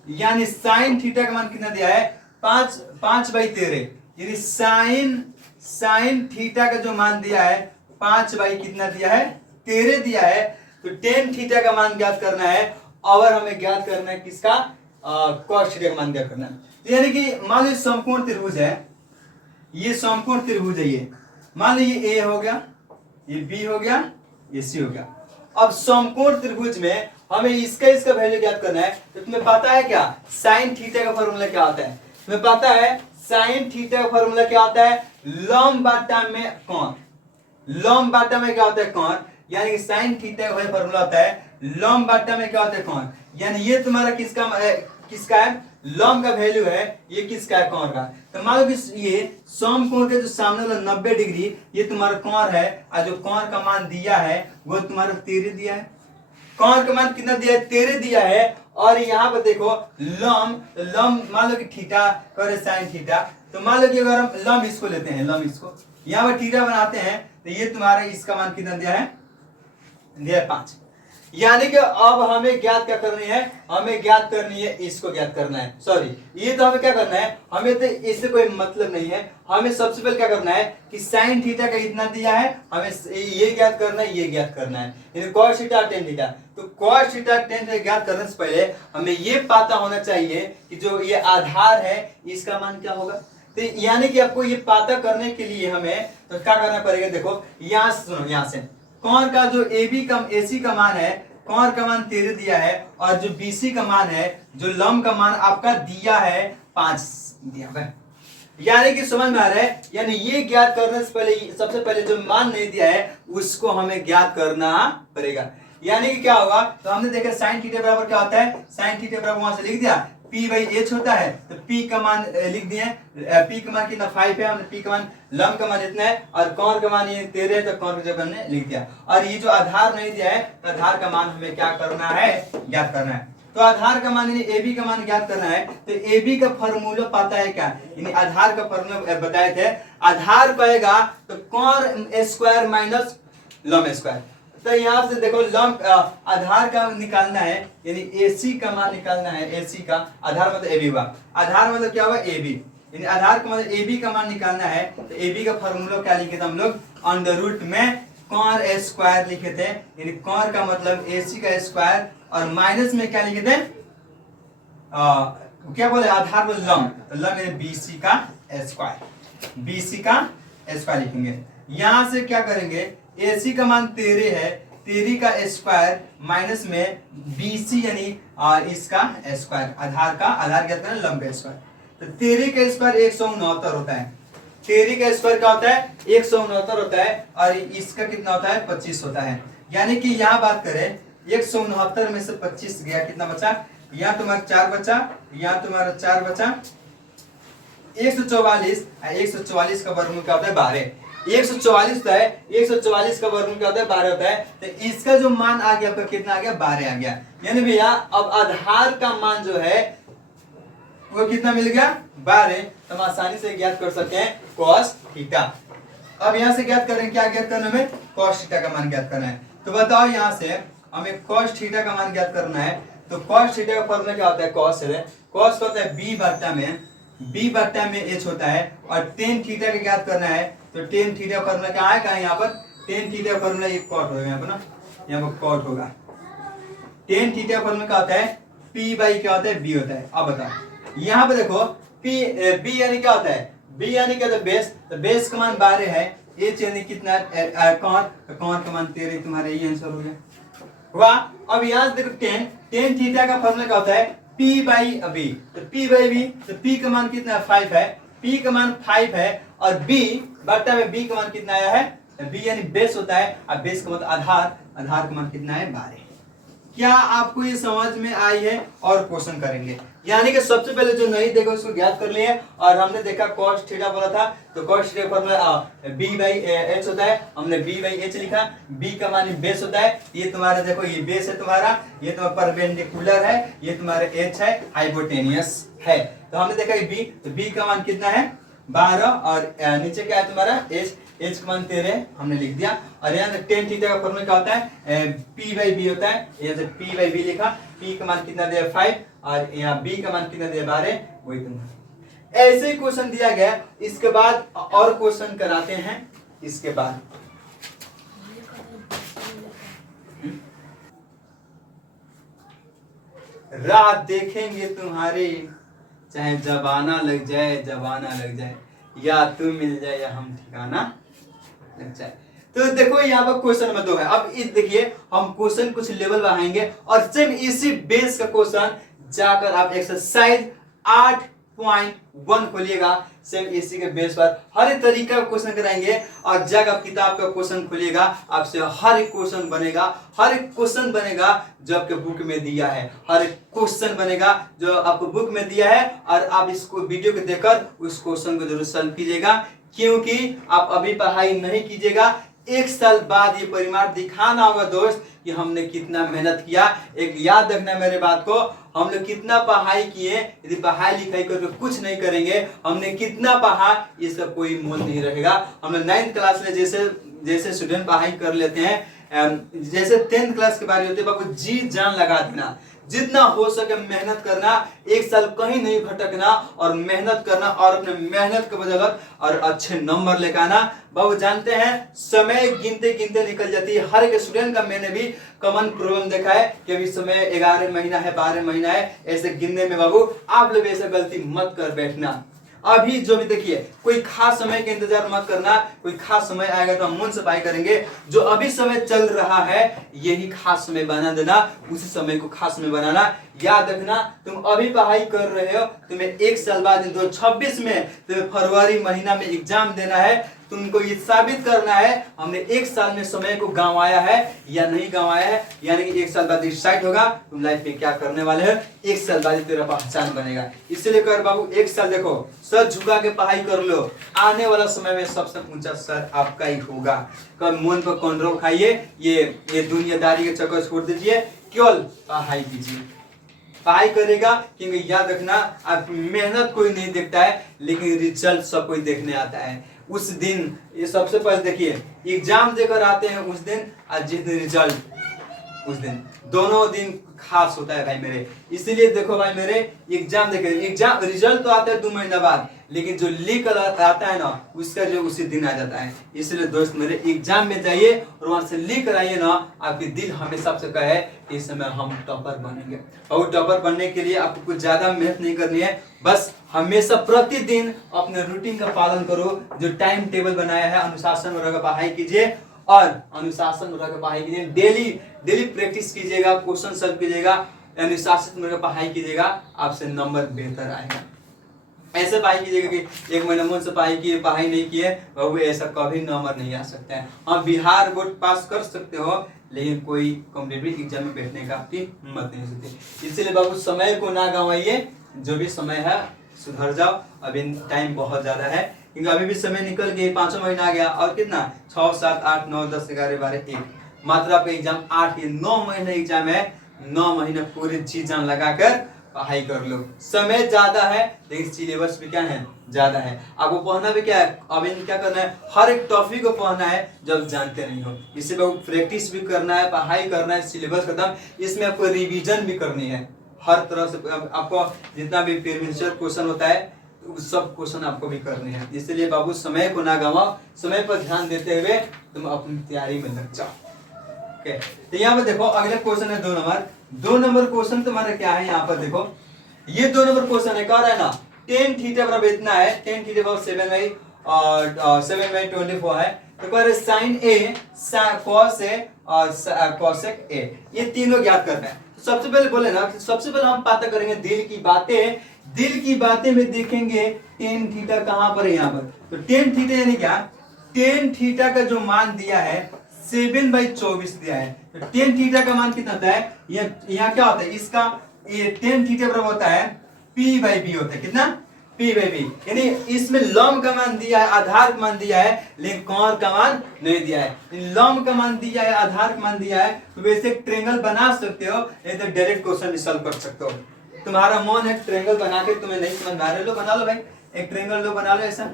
यानी साइन थीटा का मान कितना दिया है 5 बाई 13, यानी साइन थीटा का जो मान दिया है 5 बाई कितना दिया है 13 दिया है। तो टेन थीटा का मान ज्ञात करना है, और हमें ज्ञात करना है किसका, कॉस थीटा का मान ज्ञात करना है। तो यानी कि मान लो समकोण त्रिभुज है, ये समकोण त्रिभुज है, ये मान लो ये ए हो गया, ये बी हो गया, ये सी हो गया। अब समकोण त्रिभुज में हमें इसका वैल्यू ज्ञात करना है। तो तुम्हें पता है क्या साइन थीटा का फॉर्मूला क्या होता है, तुम्हें पता है साइन थीटा का फॉर्मूला क्या होता है, लंब बटा में कोण, लंब बटा में क्या होता है कोण, यानी कि साइन थीटा का फॉर्मूला होता है लंब बटा में क्या होता है कोण, यानी ये तुम्हारा किसका है, लंब का वैल्यू है, ये किसका है कोण का। तो मान लो कि ये समकोण के जो सामने वाला 90 डिग्री ये तुम्हारा कोण है, और जो कोण का मान दिया है वो तुम्हारा 13 दिया है, कोण का मान कितना दिया है 13 दिया है। और यहाँ पर देखो लंब मान लो कि थीटा करे साइन थीटा, तो मान लो कि अगर हम लंब इसको लेते हैं, लंब इसको यहाँ पर थीटा बनाते हैं, तो ये तुम्हारा इसका मान कितना दिया है 5, यानी कि अब हमें ज्ञात क्या करनी है, हमें ज्ञात करनी है, इसको ज्ञात करना है, सॉरी ये तो हमें क्या करना है, हमें तो इससे कोई मतलब नहीं है। हमें सबसे पहले क्या करना है कि साइन थीटा का इतना दिया है, हमें ये ज्ञात करना है, ये ज्ञात करना है, यानी cos थीटा tan थीटा। तो cos थीटा tan थीटा ज्ञात करने से पहले हमें ये पता होना चाहिए कि जो ये आधार है इसका मान क्या होगा। तो यानी कि आपको ये पता करने के लिए हमें तो क्या करना पड़ेगा, देखो यहाँ से सुनो, यहाँ से कौन का जो AC का मान है, कौन का मान 13 दिया है, और जो BC का मान है, जो लंब का मान आपका दिया है 5 दिया है। यानी कि समझ में आ रहा है, यानी ये ज्ञात करने से पहले सबसे पहले जो मान नहीं दिया है उसको हमें ज्ञात करना पड़ेगा। यानी कि क्या होगा, तो हमने देखा साइन थीटा बराबर क्या होता है, साइन थीटा बराबर वहां से लिख दिया P/h होता है, तो P का मान लिख दिए, P का मान कितना 5 है, हमने P का मान लंब का मान इतना है, और कौन का मान ये 13 है, तो कौन का जगह हमने लिख दिया। और ये जो आधार नहीं दिया है, तो आधार का मान हमें क्या करना है, ज्ञात करना है। तो आधार का मान यानी AB का मान ज्ञात करना है। तो AB का फॉर्मूला पता है क्या, यानी आधार का फॉर्मूला बताए थे, आधार कहेगा तो कौन स्क्वायर माइनस लंब स्क्वायर। तो यहाँ से देखो लंब आधार का निकालना है, यानी AC का मान निकालना है, AC का आधार मतलब AB हुआ, आधार मतलब क्या हुआ AB, यानी आधार का मतलब AB का मान निकालना है। तो AB का फॉर्मूला क्या लिखे थे हम लोग, अंडर रूट में कौन स्क्वायर लिखे थे, यानी कौन का मतलब AC का स्क्वायर, और माइनस में क्या लिखे थे, क्या बोले आधार पर लंब, तो लंब यानी BC का स्क्वायर, BC का स्क्वायर लिखेंगे। यहां से क्या करेंगे, AC का मान 13 है, 13 का स्क्वायर माइनस में BC यानी इसका स्क्वायर, आधार क्या करना है, लंब का स्क्वायर। तो 13 का स्क्वायर 169 होता है, 13 का स्क्वायर क्या होता है 169 होता है, और इसका कितना होता है 25 होता है। यानी कि यहाँ बात करें 169 में से 25 गया, कितना बचा, यहाँ तुम्हारा 4 बचा, यहाँ तुम्हारा 4 बचा, 144, 144 का वर्गमूल क्या होता है 12, 144 होता है, 144 का वर्गमूल क्या होता है 12 होता है। तो इसका जो मान आ गया आपका कितना आ गया 12 आ गया। यानी भैया अब आधार का मान जो है वो कितना मिल गया 12, तो हम आसानी से ज्ञात कर सकते हैं cos थीटा। अब यहाँ से ज्ञात करें, क्या ज्ञात करना है, cos थीटा का मान ज्ञात करना है। तो बताओ यहाँ से हमें cos थीटा का मान ज्ञात करना है। तो cos थीटा का फॉर्मूला क्या होता है, cos है, cos होता है b बट्टा में h होता है, और tan थीटा का ज्ञात करना है। तो tan थीटा फॉर्मूला क्या है, कहा यहाँ पर tan थीटा फॉर्मूला एक कॉट होगा, यहाँ पर ना, यहाँ पर कॉट होगा। tan थीटा फॉर्मूला क्या होता है, p बाई क्या होता है b होता है। अब बताओ यहाँ पे देखो b यानी क्या होता है, b यानी क्या होता है बेस, तो बेस का मान 12 है, h यानी कितना कौन का मान 13, तुम्हारा ये आंसर हो गया। वाह, अब यहाँ से देखो tan थीटा का फॉर्मूला क्या होता है p बाई b, तो p बाई b, तो p का मान कितना 5 है, p का मान 5 है, और b बट्टा में b का मान कितना आया है, b यानी बेस होता है, अब बेस का मतलब आधार का मान कितना है 12। क्या आपको ये समझ में आई है, और क्वेश्चन करेंगे। यानी कि सबसे पहले जो नहीं देखा उसको ज्ञात कर लिए, और हमने देखा cos थीटा बोला था, तो cos theta formula b by h होता है, हमने b बाई h लिखा, b का मान बेस होता है, ये तुम्हारा देखो ये बेस है तुम्हारा, ये तुम्हारा परपेंडिकुलर है, ये तुम्हारा h है, हाइपोटेनियस है। तो हमने देखा b, तो b का मान कितना है 12, और नीचे क्या है तुम्हारा h का मान 13 हमने लिख दिया। और यहाँ से tan थीटा का फॉर्मूला क्या होता है p बाई b होता है, यहाँ से p बाई b लिखा, p का मान कितना दिया 5, और यहाँ b का मान कितना दिया 12, वही तुम्हारा। ऐसे ही क्वेश्चन दिया गया। इसके बाद और क्वेश्चन कराते हैं, इसके बाद राह देखेंगे तुम्हारी, चाहे जबाना लग जाए, या तुम मिल जाए या हम ठिकाना लग जाए। तो देखो यहाँ पर क्वेश्चन नंबर 2 है। अब इस देखिए हम क्वेश्चन कुछ लेवल बढ़ाएंगे, और सिर्फ इसी बेस का क्वेश्चन जाकर आप एक्सरसाइज 8.1 खोलिएगा, सेम इसी के बेस पर हर एक तरीका का क्वेश्चन कराएंगे, और जब आप किताब का क्वेश्चन खोलिएगा आपसे हर एक क्वेश्चन बनेगा जो आपके बुक में दिया है, हर एक क्वेश्चन बनेगा जो आपको बुक में दिया है, और आप इसको वीडियो को देखकर उस क्वेश्चन को जरूर सॉल्व कीजिएगा, क्योंकि आप अभी पढ़ाई नहीं कीजिएगा, 1 साल बाद ये परिमाण दिखाना होगा दोस्त कि हमने कितना मेहनत किया। एक याद रखना मेरे बात को, हम लोग कितना पढ़ाई किए, यदि पढ़ाई लिखाई करके कुछ नहीं करेंगे, हमने कितना पढ़ा इसका कोई मोल नहीं रहेगा। हम लोग 9th क्लास में जैसे स्टूडेंट पढ़ाई कर लेते हैं, जैसे 10th क्लास के बारे होते हैं बाबू, जी जान लगा देना, जितना हो सके मेहनत करना, एक साल कहीं नहीं भटकना और मेहनत करना और अपने मेहनत के बदौलत और अच्छे नंबर लेकर आना। बाबू जानते हैं समय गिनते गिनते निकल जाती है, हर एक स्टूडेंट का मैंने भी कॉमन प्रॉब्लम देखा है कि अभी समय 11 महीना है, 12 महीना है, ऐसे गिनने में बाबू आप लोग ऐसे गलती मत कर बैठना। अभी जो भी देखिए, कोई खास समय के इंतजार मत करना, कोई खास समय आएगा तो हम मन से पढ़ाई करेंगे। जो अभी समय चल रहा है यही खास समय बना देना, उसी समय को खास समय बनाना। याद रखना, तुम अभी पढ़ाई कर रहे हो, तुम्हें एक साल बाद 2026 में तुम्हें फरवरी महीना में एग्जाम देना है। तुमको ये साबित करना है हमने एक साल में समय को गंवाया है या नहीं गंवाया है, यानी कि एक साल बाद डिसाइड होगा तुम लाइफ में क्या करने वाले हो, एक साल बाद तेरा पहचान बनेगा। इसलिए कर बाबू, एक साल देखो सर झुका के पढ़ाई कर लो, आने वाला समय में सबसे ऊंचा सर आपका ही होगा। कब मन पर कंट्रोल खाइए, ये दुनियादारी के चक्कर छोड़ दीजिए, केवल पढ़ाई कीजिए। पढ़ाई करेगा, क्योंकि याद रखना आप मेहनत कोई नहीं देखता है लेकिन रिजल्ट सब कोई देखने आता है। उस दिन ये सबसे पहले देखिए, एग्जाम देकर आते हैं उस दिन और जिस दिन रिजल्ट, उस दिन दोनों दिन खास होता है भाई मेरे। इसीलिए देखो भाई मेरे, एग्जाम देखे, एग्जाम रिजल्ट तो आता है 2 महीना बाद, लेकिन जो लीक आता है ना उसका जो उसी दिन आ जाता है। इसलिए दोस्त मेरे, एग्जाम में जाइए और वहां से लीक कराइए ना, आपके दिल हमेशा से कहे इस समय हम टॉपर बनेंगे। और टॉपर बनने के लिए आपको कुछ ज्यादा मेहनत नहीं करनी है, बस हमेशा प्रतिदिन अपने रूटीन का पालन करो, जो टाइम टेबल बनाया है अनुशासन में रहकर पढ़ाई कीजिए और अनुशासन में रहकर पढ़ाई कीजिए। डेली प्रैक्टिस कीजिएगा, क्वेश्चन सॉल्व कीजिएगा, अनुशासित में रहकर पढ़ाई कीजिएगा, आपसे नंबर बेहतर आएगा। ऐसे पढ़ाई कीजिएगा कि एक महीना मन से पढ़ाई किए, पढ़ाई नहीं किए, बाबू ऐसा कभी नंबर नहीं आ सकता है। हाँ, बिहार बोर्ड पास कर सकते हो लेकिन कोई कॉम्पिटिटिव एग्जाम में बैठने का आपकी हिम्मत नहीं हो सकती। इसलिए बाबू समय को ना गंवाइए, जो भी समय है सुधर जाओ। अभी टाइम बहुत ज्यादा है, क्योंकि अभी भी समय निकल गया, 5 महीना आ गया और कितना 6, 7, 8, 9, 10, 11, 12, 1 मात्र आपका एग्जाम 8 या 9 महीने एग्जाम है। 9 महीने पूरी जी जान लगाकर पढ़ाई कर लो। समय ज्यादा है लेकिन सिलेबस भी क्या है, ज्यादा है। आपको पढ़ना भी क्या है, अभी क्या करना है, हर एक टॉपिक को पढ़ना है जब जानते नहीं हो। इससे प्रैक्टिस भी करना है, पढ़ाई करना है, सिलेबस खत्म, इसमें आपको रिवीजन भी करनी है। हर तरह से आपको जितना भी प्रीवियस क्वेश्चन होता है सब क्वेश्चन आपको भी करने हैं। इसलिए बाबू समय को ना गंवाओ, समय पर ध्यान देते हुए तुम अपनी तैयारी में लग जाओ। ओके, तो यहाँ पर देखो अगला क्वेश्चन है 2 नंबर क्वेश्चन तुम्हारा क्या है, यहाँ पर देखो ये 2 नंबर क्वेश्चन है, कह रहा है ना tan थीटा बराबर इतना है, tan थीटा बराबर 7/24 है। तो कह रहे sin A, cos A और cosec A, ये तीनों ज्ञात करना है। सबसे पहले बोले ना, सबसे पहले हम पता करेंगे दिल की बातें। दिल की बातें में देखेंगे tan थीटा कहां पर है, यहाँ पर। तो tan थीटा यानी क्या, tan थीटा का जो मान दिया है 7/24 दिया है। तो tan थीटा का मान कितना होता है, यहाँ क्या होता है, इसका ये tan थीटा बराबर होता है p/b होता है, कितना p/b। यानी इसमें लंब का मान दिया है, आधार का मान दिया है, लेकिन कोण का मान नहीं दिया है। लंब का मान दिया है, आधार का मान दिया है, तो वैसे एक ट्रायंगल बना सकते हो, नहीं तो डायरेक्ट क्वेश्चन भी सॉल्व कर सकते हो। तुम्हारा मन है ट्रायंगल बना के, तुम्हें नहीं समझ में आ रहा है, लो बना लो भाई, एक ट्रायंगल लो बना लो, ऐसा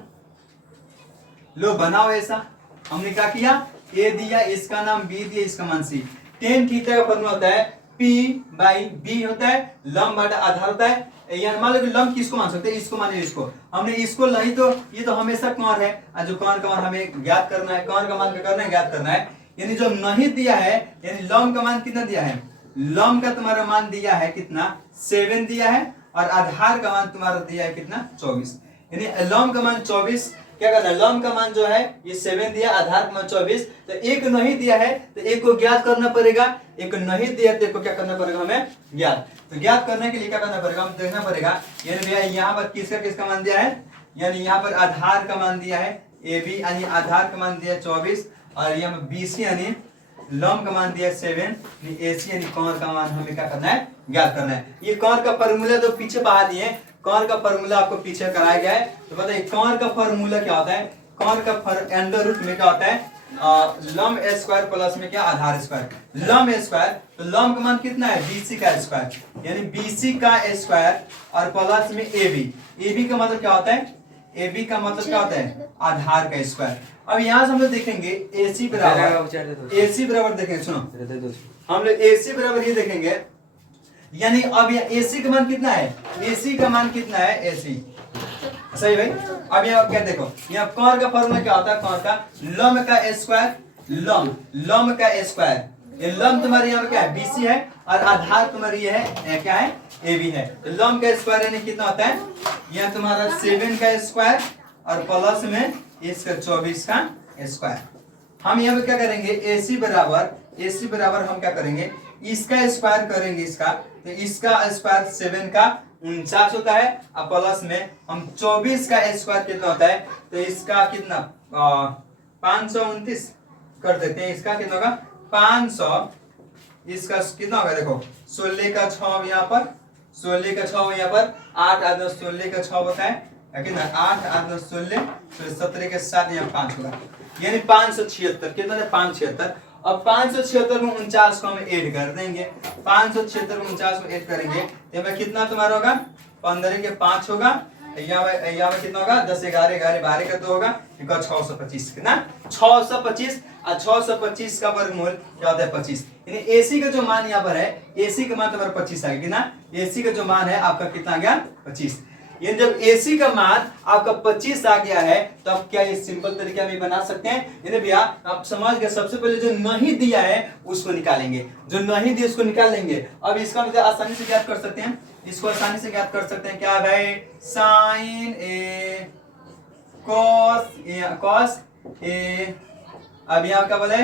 लो बनाओ ऐसा। हमने क्या किया, ए दिया, इसका नाम बी दिया, इसका मान सी। tan थीटा का फॉर्मूला होता है p/b होता है, लंब बटा आधार होता है। यानी मान लो कि लंब किसको मान सकते हैं, इसको माने इसको, हमने इसको नहीं तो ये तो हमेशा कोण है, और जो कोण का मान हमें ज्ञात करना है, कोण का मान क्या करना है, ज्ञात करना है। यानी जो नहीं दिया है, यानी लंब का मान कितना दिया है, लंब का तुम्हारा मान दिया है कितना 7 दिया है, और आधार का मान तुम्हारा दिया है कितना 24। यानी लंब का मान 24, क्या करना है, लंब का मान जो है ये 7 दिया, आधार का मान 24, तो एक नहीं दिया है तो एक को ज्ञात करना पड़ेगा, एक नहीं दिया तो एक को क्या करना पड़ेगा, हमें ज्ञात। तो ज्ञात करने के लिए क्या करना पड़ेगा, हमें देखना पड़ेगा। यानी भैया यहाँ पर किसका मान दिया है, यानी यहाँ पर आधार का मान दिया है AB, यानी आधार का मान दिया है 24, और यहाँ पर BC यानी लंब का मान दिया है 7, AC यानी कोण का मान हमें क्या करना है, ज्ञात करना है। ये कोण का फॉर्मूला तो पीछे पढ़ा दिए, कोण का फॉर्मूला आपको पीछे कराया गया है। तो बताइए कोण का फॉर्मूला क्या होता है, कोण का अंडर रूट में क्या होता है, लंब स्क्वायर प्लस में क्या, आधार स्क्वायर। लंब स्क्वायर, तो लंब का मान कितना है, BC का स्क्वायर, यानी BC का स्क्वायर और प्लस में AB। AB का मतलब क्या होता है, ए बी का मतलब क्या होता है आधार का स्क्वायर। अब यहाँ से हम लोग देखेंगे ए सी बराबर देखेंगे, सुनो हम लोग ए सी बराबर ये देखेंगे, यानी अब यहाँ ए सी का मान कितना है, ए सी का मान कितना है ए सी, सही भाई। अब यहाँ क्या देखो, यहाँ कौन का फॉर्मूला क्या होता है, कौन का लम का स्क्वायर, लम का स्क्वायर, ये लम तुम्हारे यहाँ पे क्या है बीसी है और आधार तुम्हारी ये है क्या है ए बी है। तो लम का स्क्वायर यानी कितना होता है, यहाँ तुम्हारा 7 का स्क्वायर और प्लस में इसका 24 का स्क्वायर। हम यहाँ पे क्या करेंगे ए सी बराबर हम क्या करेंगे इसका स्क्वायर करेंगे इसका, तो इसका स्क्वायर 7 का 49 होता है और प्लस में हम 24 का स्क्वायर कितना होता है, तो इसका कितना 529 कर देते हैं, इसका कितना होगा 500, इसका कितना होगा देखो 16 का 6 यहाँ पर, 16 का 6 यहाँ पर 8 8 10 16 का 6 होता है कितना 8 8 10 16 17 के 7 यहाँ 5 होगा, यानी 576 कितना है 576। अब 576 में 49 को हम ऐड कर देंगे, 576 में 49 को ऐड करेंगे तो कितना तुम्हारा होगा 15 के 5 होगा, यहाँ पे कितना होगा 10 11 11 12 का 2 होगा, 625 कितना 625 और 625 का वर्गमूल क्या होता है 25, यानी एसी का जो मान यहाँ पर है एसी का मान तुम्हारा 25 आ गया कितना, एसी का जो मान है आपका कितना आ गया 25। ये जब AC का मान आपका 25 आ गया है तो आप क्या ये सिंपल तरीका में बना सकते हैं, यानी भैया आप समझ गए। सबसे पहले जो नहीं दिया है उसको निकालेंगे, जो नहीं दिया उसको निकाल लेंगे। अब इसका मतलब आसानी से ज्ञात कर सकते हैं, इसको आसानी से ज्ञात कर सकते हैं क्या भाई साइन ए कॉस ए, अब यहाँ क्या बोले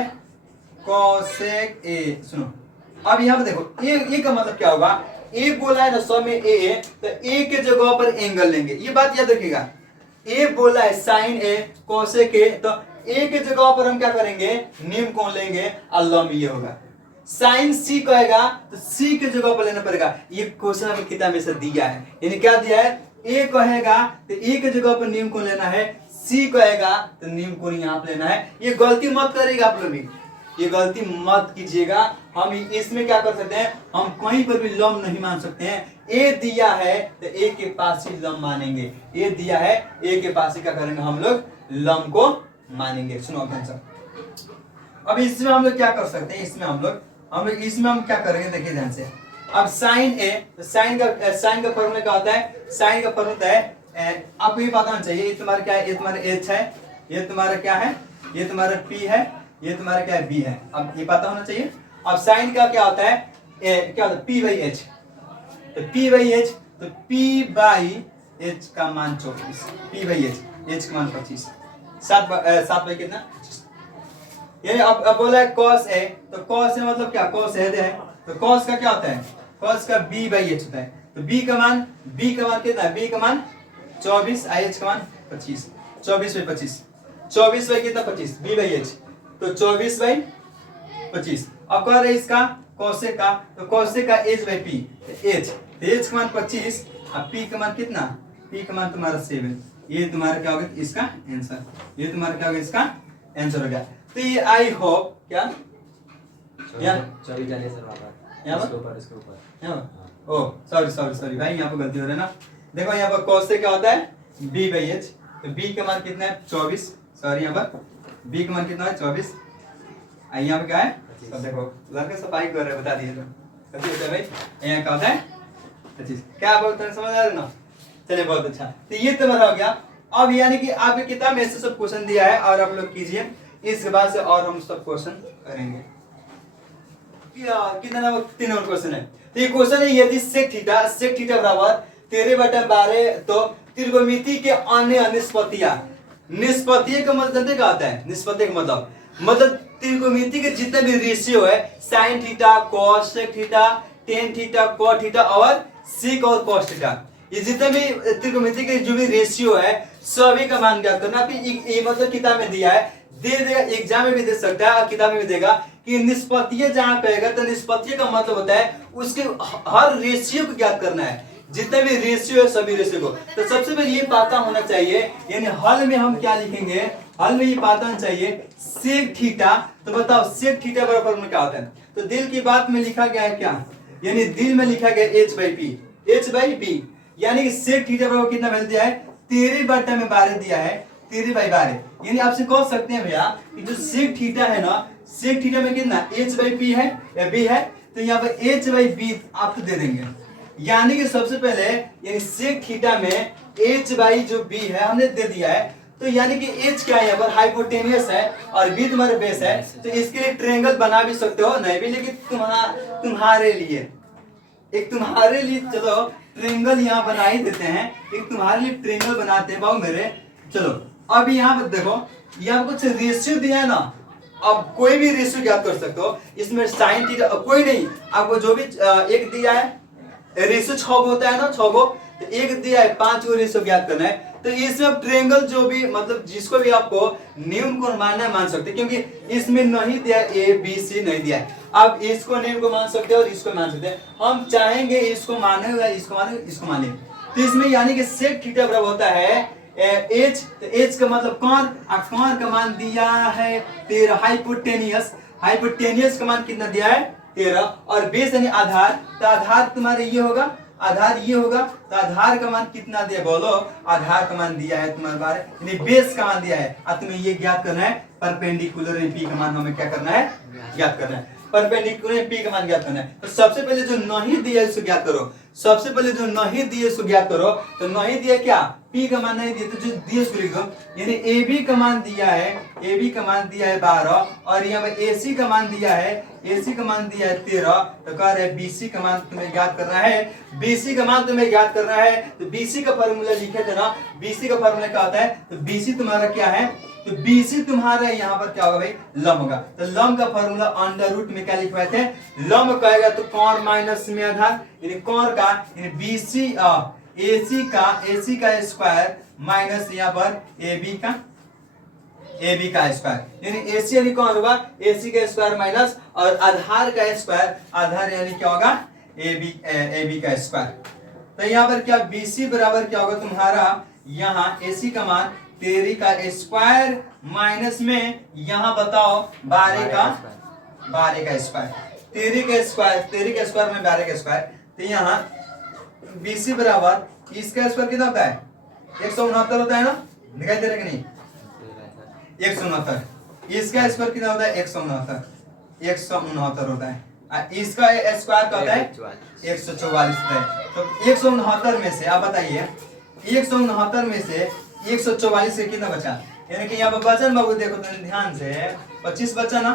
कोसेक ए। सुनो अब यहाँ पे देखो ए का मतलब क्या होगा, ए बोला है ना 100 में ए, तो ए के जगह पर एंगल लेंगे, ये बात याद रखिएगा। ए बोला है साइन ए कोसेक ए, तो ए के जगह पर हम क्या करेंगे निम्न कोण लेंगे और लंब ये होगा। साइन सी कहेगा तो सी के जगह पर लेना पड़ेगा, ये क्वेश्चन हमें किताब में से दिया है, यानी क्या दिया है ए कहेगा तो ए के जगह पर निम्न कोण लेना है, सी कहेगा तो निम्न कोण यहाँ पे लेना है। ये गलती मत करेगा आप लोग भी, ये गलती मत कीजिएगा। हम इसमें क्या कर सकते हैं, हम कहीं पर भी लंब नहीं मान सकते हैं। ए दिया है तो ए के पास ही लंब मानेंगे, ए दिया है ए के पास ही क्या करेंगे हम लोग लंब को मानेंगे। सुनो आंसर। अब इसमें हम लोग क्या कर सकते हैं, इसमें हम क्या करेंगे देखिए ध्यान से। अब साइन ए, तो साइन का फॉर्मूला क्या होता है, साइन का फॉर्मूला है आपको ये पता होना चाहिए, ये तुम्हारा क्या है, ये तुम्हारा एच है, ये तुम्हारा क्या है, ये तुम्हारा पी है, ये तुम्हारा क्या है बी है। अब ये पता होना चाहिए। अब साइन का क्या होता है क्या होता है पी बाई एच, तो पी बाई एच, तो पी बाई एच का मान 24, पी बाई एच का मान 25, 7 बाई कितना 25। यानी अब बोला है कॉस ए, तो कॉस ए मतलब क्या कॉस ए है, तो कॉस का क्या होता है कॉस का बी बाई एच होता है, तो बी का मान कितना है, बी का मान 24 आई एच का मान 25, 24 बाई 25, 24 बाई कितना 25 बी बाई एच, तो 24 बाई 25। अब कह रहे इसका कोसेक का, तो कोसेक का एच बाई पी, एच का मान 25 और पी का मान कितना, पी का मान तुम्हारा 7, ये तुम्हारा क्या होगा इसका आंसर, ये तुम्हारा क्या होगा इसका आंसर हो गया। तो ये आई होप क्या इसके ऊपर ओ सॉरी भाई यहाँ पर गलती हो रहा है ना। देखो यहाँ पर कोसेक क्या होता है बी बाई एच, तो बी का मान कितना है 24, सॉरी यहाँ पर बी का मान कितना है 24, यहाँ पे क्या है सब देखो लड़के सफाई कर रहे हैं बता दिए तो होता है भाई यहाँ क्या होता है 25, क्या बोलते हैं समझ आ रहे ना। चलिए बहुत अच्छा, तो ये तुम्हारा हो गया। अब यानी कि आपकी किताब में ऐसे सब क्वेश्चन दिया है और आप लोग कीजिए, इसके बाद से और हम सब क्वेश्चन करेंगे। कितना नंबर 3 नंबर क्वेश्चन है, तो ये क्वेश्चन है यदि सेक थीटा बराबर 13/12 तो त्रिकोणमिति के अन्य निष्पत्तियों का मतलब जानते क्या होता है, निष्पत्ति का मतलब त्रिकोणमिति के जितने भी रेशियो है sine theta cos theta tan theta cot theta और सीक और कॉस थीटा, ये जितने भी त्रिकोणमिति के जो भी रेशियो है सभी का मान ज्ञात करना। ये मतलब किताब में दिया है, दे देगा एग्जाम में भी दे सकता है और किताब में भी देगा कि निष्पत्तियां जहां पे आएगा तो निष्पत्तियों का मतलब होता है उसके हर रेशियो को ज्ञात करना है, जितने भी रेशियो है सभी रेशियो को। तो सबसे पहले ये पता होना चाहिए, यानी हल में हम क्या लिखेंगे, हल में ये पता होना चाहिए सेक थीटा, तो बताओ सेक थीटा बराबर में क्या होता है, तो दिल की बात में लिखा गया है क्या, यानी दिल में लिखा गया एच बाई पी, यानी कि सेक थीटा बराबर कितना वैल्यू दिया है 13 बटा में 12 दिया है, 13/12। यानी आपसे कह सकते हैं भैया कि जो सेक थीटा है ना, सेक थीटा में कितना h/p है या b है, तो यहाँ पर h/b आपको दे देंगे। यानी कि सबसे पहले यानी सेक थीटा में h/b है हमने दे दिया है, तो यानी कि h क्या है यहाँ पर हाइपोटेनियस है और b तुम्हारे बेस है, तो इसके लिए ट्रायंगल बना भी सकते हो, नहीं भी, लेकिन तुम्हारे लिए चलो ट्रायंगल यहाँ बना ही देते हैं, एक तुम्हारे लिए ट्रायंगल बनाते हैं बाबू मेरे। चलो अब यहाँ पर देखो, यहाँ कुछ रेशियो दिया है ना, अब कोई भी रेशियो ज्ञात कर सकते हो। इसमें साइन थीटा कोई नहीं, आपको जो भी एक दिया है, रेशियो 6 होता है ना, 6 को, तो एक दिया है 5 को रेशियो ज्ञात करना है। तो इसमें अब ट्रायंगल जो भी मतलब जिसको भी आपको न्यून कोण मानना है मान सकते हैं, क्योंकि इसमें नहीं दिया ए बी सी नहीं दिया है। आप इसको न्यून को मान सकते हैं और इसको मान सकते हैं, हम चाहेंगे इसको माने या इसको माने, इसको माने। तो इसमें यानी कि सेक थीटा बराबर होता है एच, तो एच का मतलब कौन, कौन का मान दिया है 13, हाइपोटेनियस का मान कितना दिया है 13, और बेस यानी आधार, तो आधार तुम्हारे ये होगा, आधार ये होगा, तो आधार का मान कितना दिया बोलो, आधार का मान दिया है तुम्हारे बारे यानी बेस का मान दिया है। अब तुम्हें ये ज्ञात करना है परपेंडिकुलर पी का मान हमें क्या करना है, ज्ञात करना है, परपेंडिकुलर पी का मान ज्ञात करना है। तो सबसे पहले जो नहीं दिया इसको ज्ञात करो, सबसे पहले जो नहीं दिया इसको ज्ञात करो। तो नहीं दिया क्या, पी का मान नहीं दिया, तो जो दिया इसको लिख दो। यानी ए बी का मान दिया है, ए बी का मान दिया है 12, और यहाँ पे ए सी का मान दिया है, ए सी का मान दिया है 13, तो कह रहे बी सी का मान तुम्हें ज्ञात करना है, बी सी का मान तुम्हें ज्ञात करना है। तो बी सी का फॉर्मूला लिखे थे ना, बी सी का फॉर्मूला क्या होता है, तो बी सी तुम्हारा क्या है, तो BC तुम्हारा यहाँ पर क्या होगा भाई, लंब होगा। तो लंब का फॉर्मूला अंडर रूट में क्या लिखवाए थे, लंब कहेगा तो कोण माइनस में आधार, यानी कोण का यानी BC AC का स्क्वायर माइनस यहाँ पर AB का स्क्वायर, यानी AC यानी कौन होगा, AC का स्क्वायर माइनस और आधार का स्क्वायर, आधार यानी क्या होगा AB का स्क्वायर। तो यहाँ पर क्या BC बराबर क्या होगा तुम्हारा, यहाँ AC का मान 13 का स्क्वायर माइनस में यहाँ बताओ 12 का स्क्वायर, 13 का स्क्वायर में 12 का स्क्वायर। तो यहाँ BC बराबर इसका स्क्वायर कितना होता है, 169 होता है ना, दिखाई दे रहा है कि नहीं, 169। इसका स्क्वायर कितना होता है, 169 होता है। इसका स्क्वायर क्या होता है, 144 होता है। तो 169 में से आप बताइए, 169 में से 144 से कितना बचा, यानी कि यहाँ पर बचा बाबू, देखो तो ध्यान से 25 बचा ना,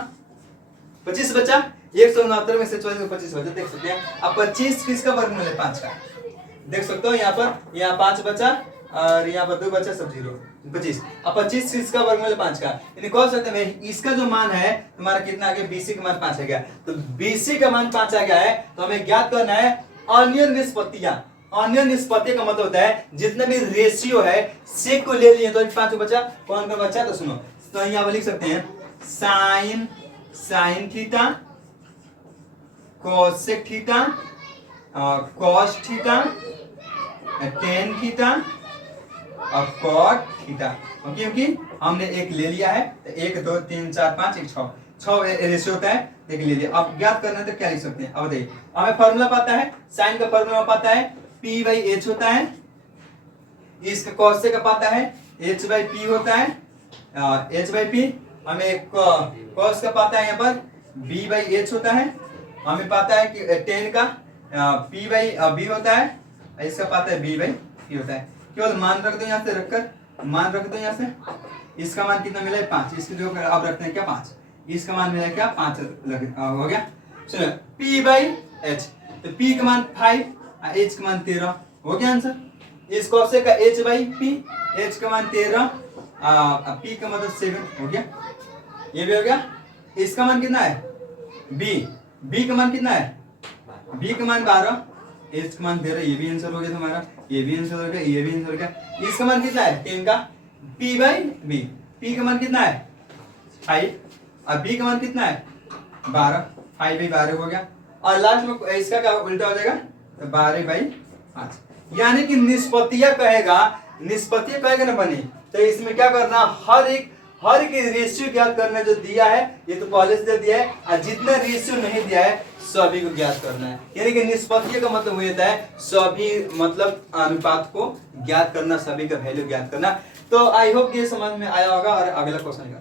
25 बचा, 169 में से 25 बचा, देख सकते हैं। अब 25 किसका वर्गमूल है, 5 का, देख सकते हो। यहाँ पर यहाँ 5 बचा और यहाँ पर 2 बचा, सब 0, 25। अब 25 किसका वर्गमूल है, 5 का, यानी कह सकते हैं इसका जो मान है तुम्हारा कितना आ गया, BC का मान 5 आ गया। तो BC का मान 5 आ गया है, तो हमें ज्ञात करना है अन्य निष्पत्तियां। अन्य निष्पत्ति का मतलब होता है जितना भी रेशियो है, सेक को ले लिए तो 5 बचा, कौन का बचा, तो सुनो, तो यहाँ पर लिख सकते हैं sine theta, cosec theta, cos theta, tan theta और कॉट थीटा, क्योंकि हमने एक ले लिया है, तो 1 2 3 4 5 1 6 रेशियो होता है, एक ले लिया। अब ज्ञात करना है तो क्या लिख सकते हैं, अब बताइए। हमें फॉर्मूला पता है, साइन का फॉर्मूला पता है, P/H होता है, इसका कॉस का पता है, H/P होता है, H/P। हमें कॉस का पता है यहाँ पर B/H होता है, हमें पता है कि टेन का P/B होता है, इसका पता है B/P होता है। केवल मान रख दो, यहाँ से रखकर मान रख दो, यहाँ से इसका मान कितना मिला है, 5। इसके जो अब रखते हैं क्या, 5, इसका मान मिला क्या, 5 हो गया। चलो P/H, तो P का मान 5, H का मान 13, हो गया आंसर। इस कॉसे का H/P, H का मान 13, P का मतलब 7, हो गया, ये भी हो गया। इसका मान कितना है, B का मान कितना है, B का मान 12, H का मान 13, ये भी आंसर हो गया तुम्हारा, ये भी आंसर हो गया, ये भी आंसर हो गया। इसका मान कितना है, 10 का P/B, P का मान कितना है 5, और B का मान कितना है 12, 5/12 हो गया। और लास्ट में इसका क्या उल्टा हो जाएगा, 12/5। यानी कि निष्पत्तियां कहेगा ना बने, तो इसमें क्या करना, हर एक रेशियो ज्ञात करना जो दिया है ये तो पहले से दिया है, और जितना रेशियो नहीं दिया है सभी को ज्ञात करना है। यानी कि निष्पत्ति का मतलब ये होता है सभी मतलब अनुपात को ज्ञात करना, सभी का वैल्यू ज्ञात करना। तो आई होप ये समझ में आया होगा। और अगला क्वेश्चन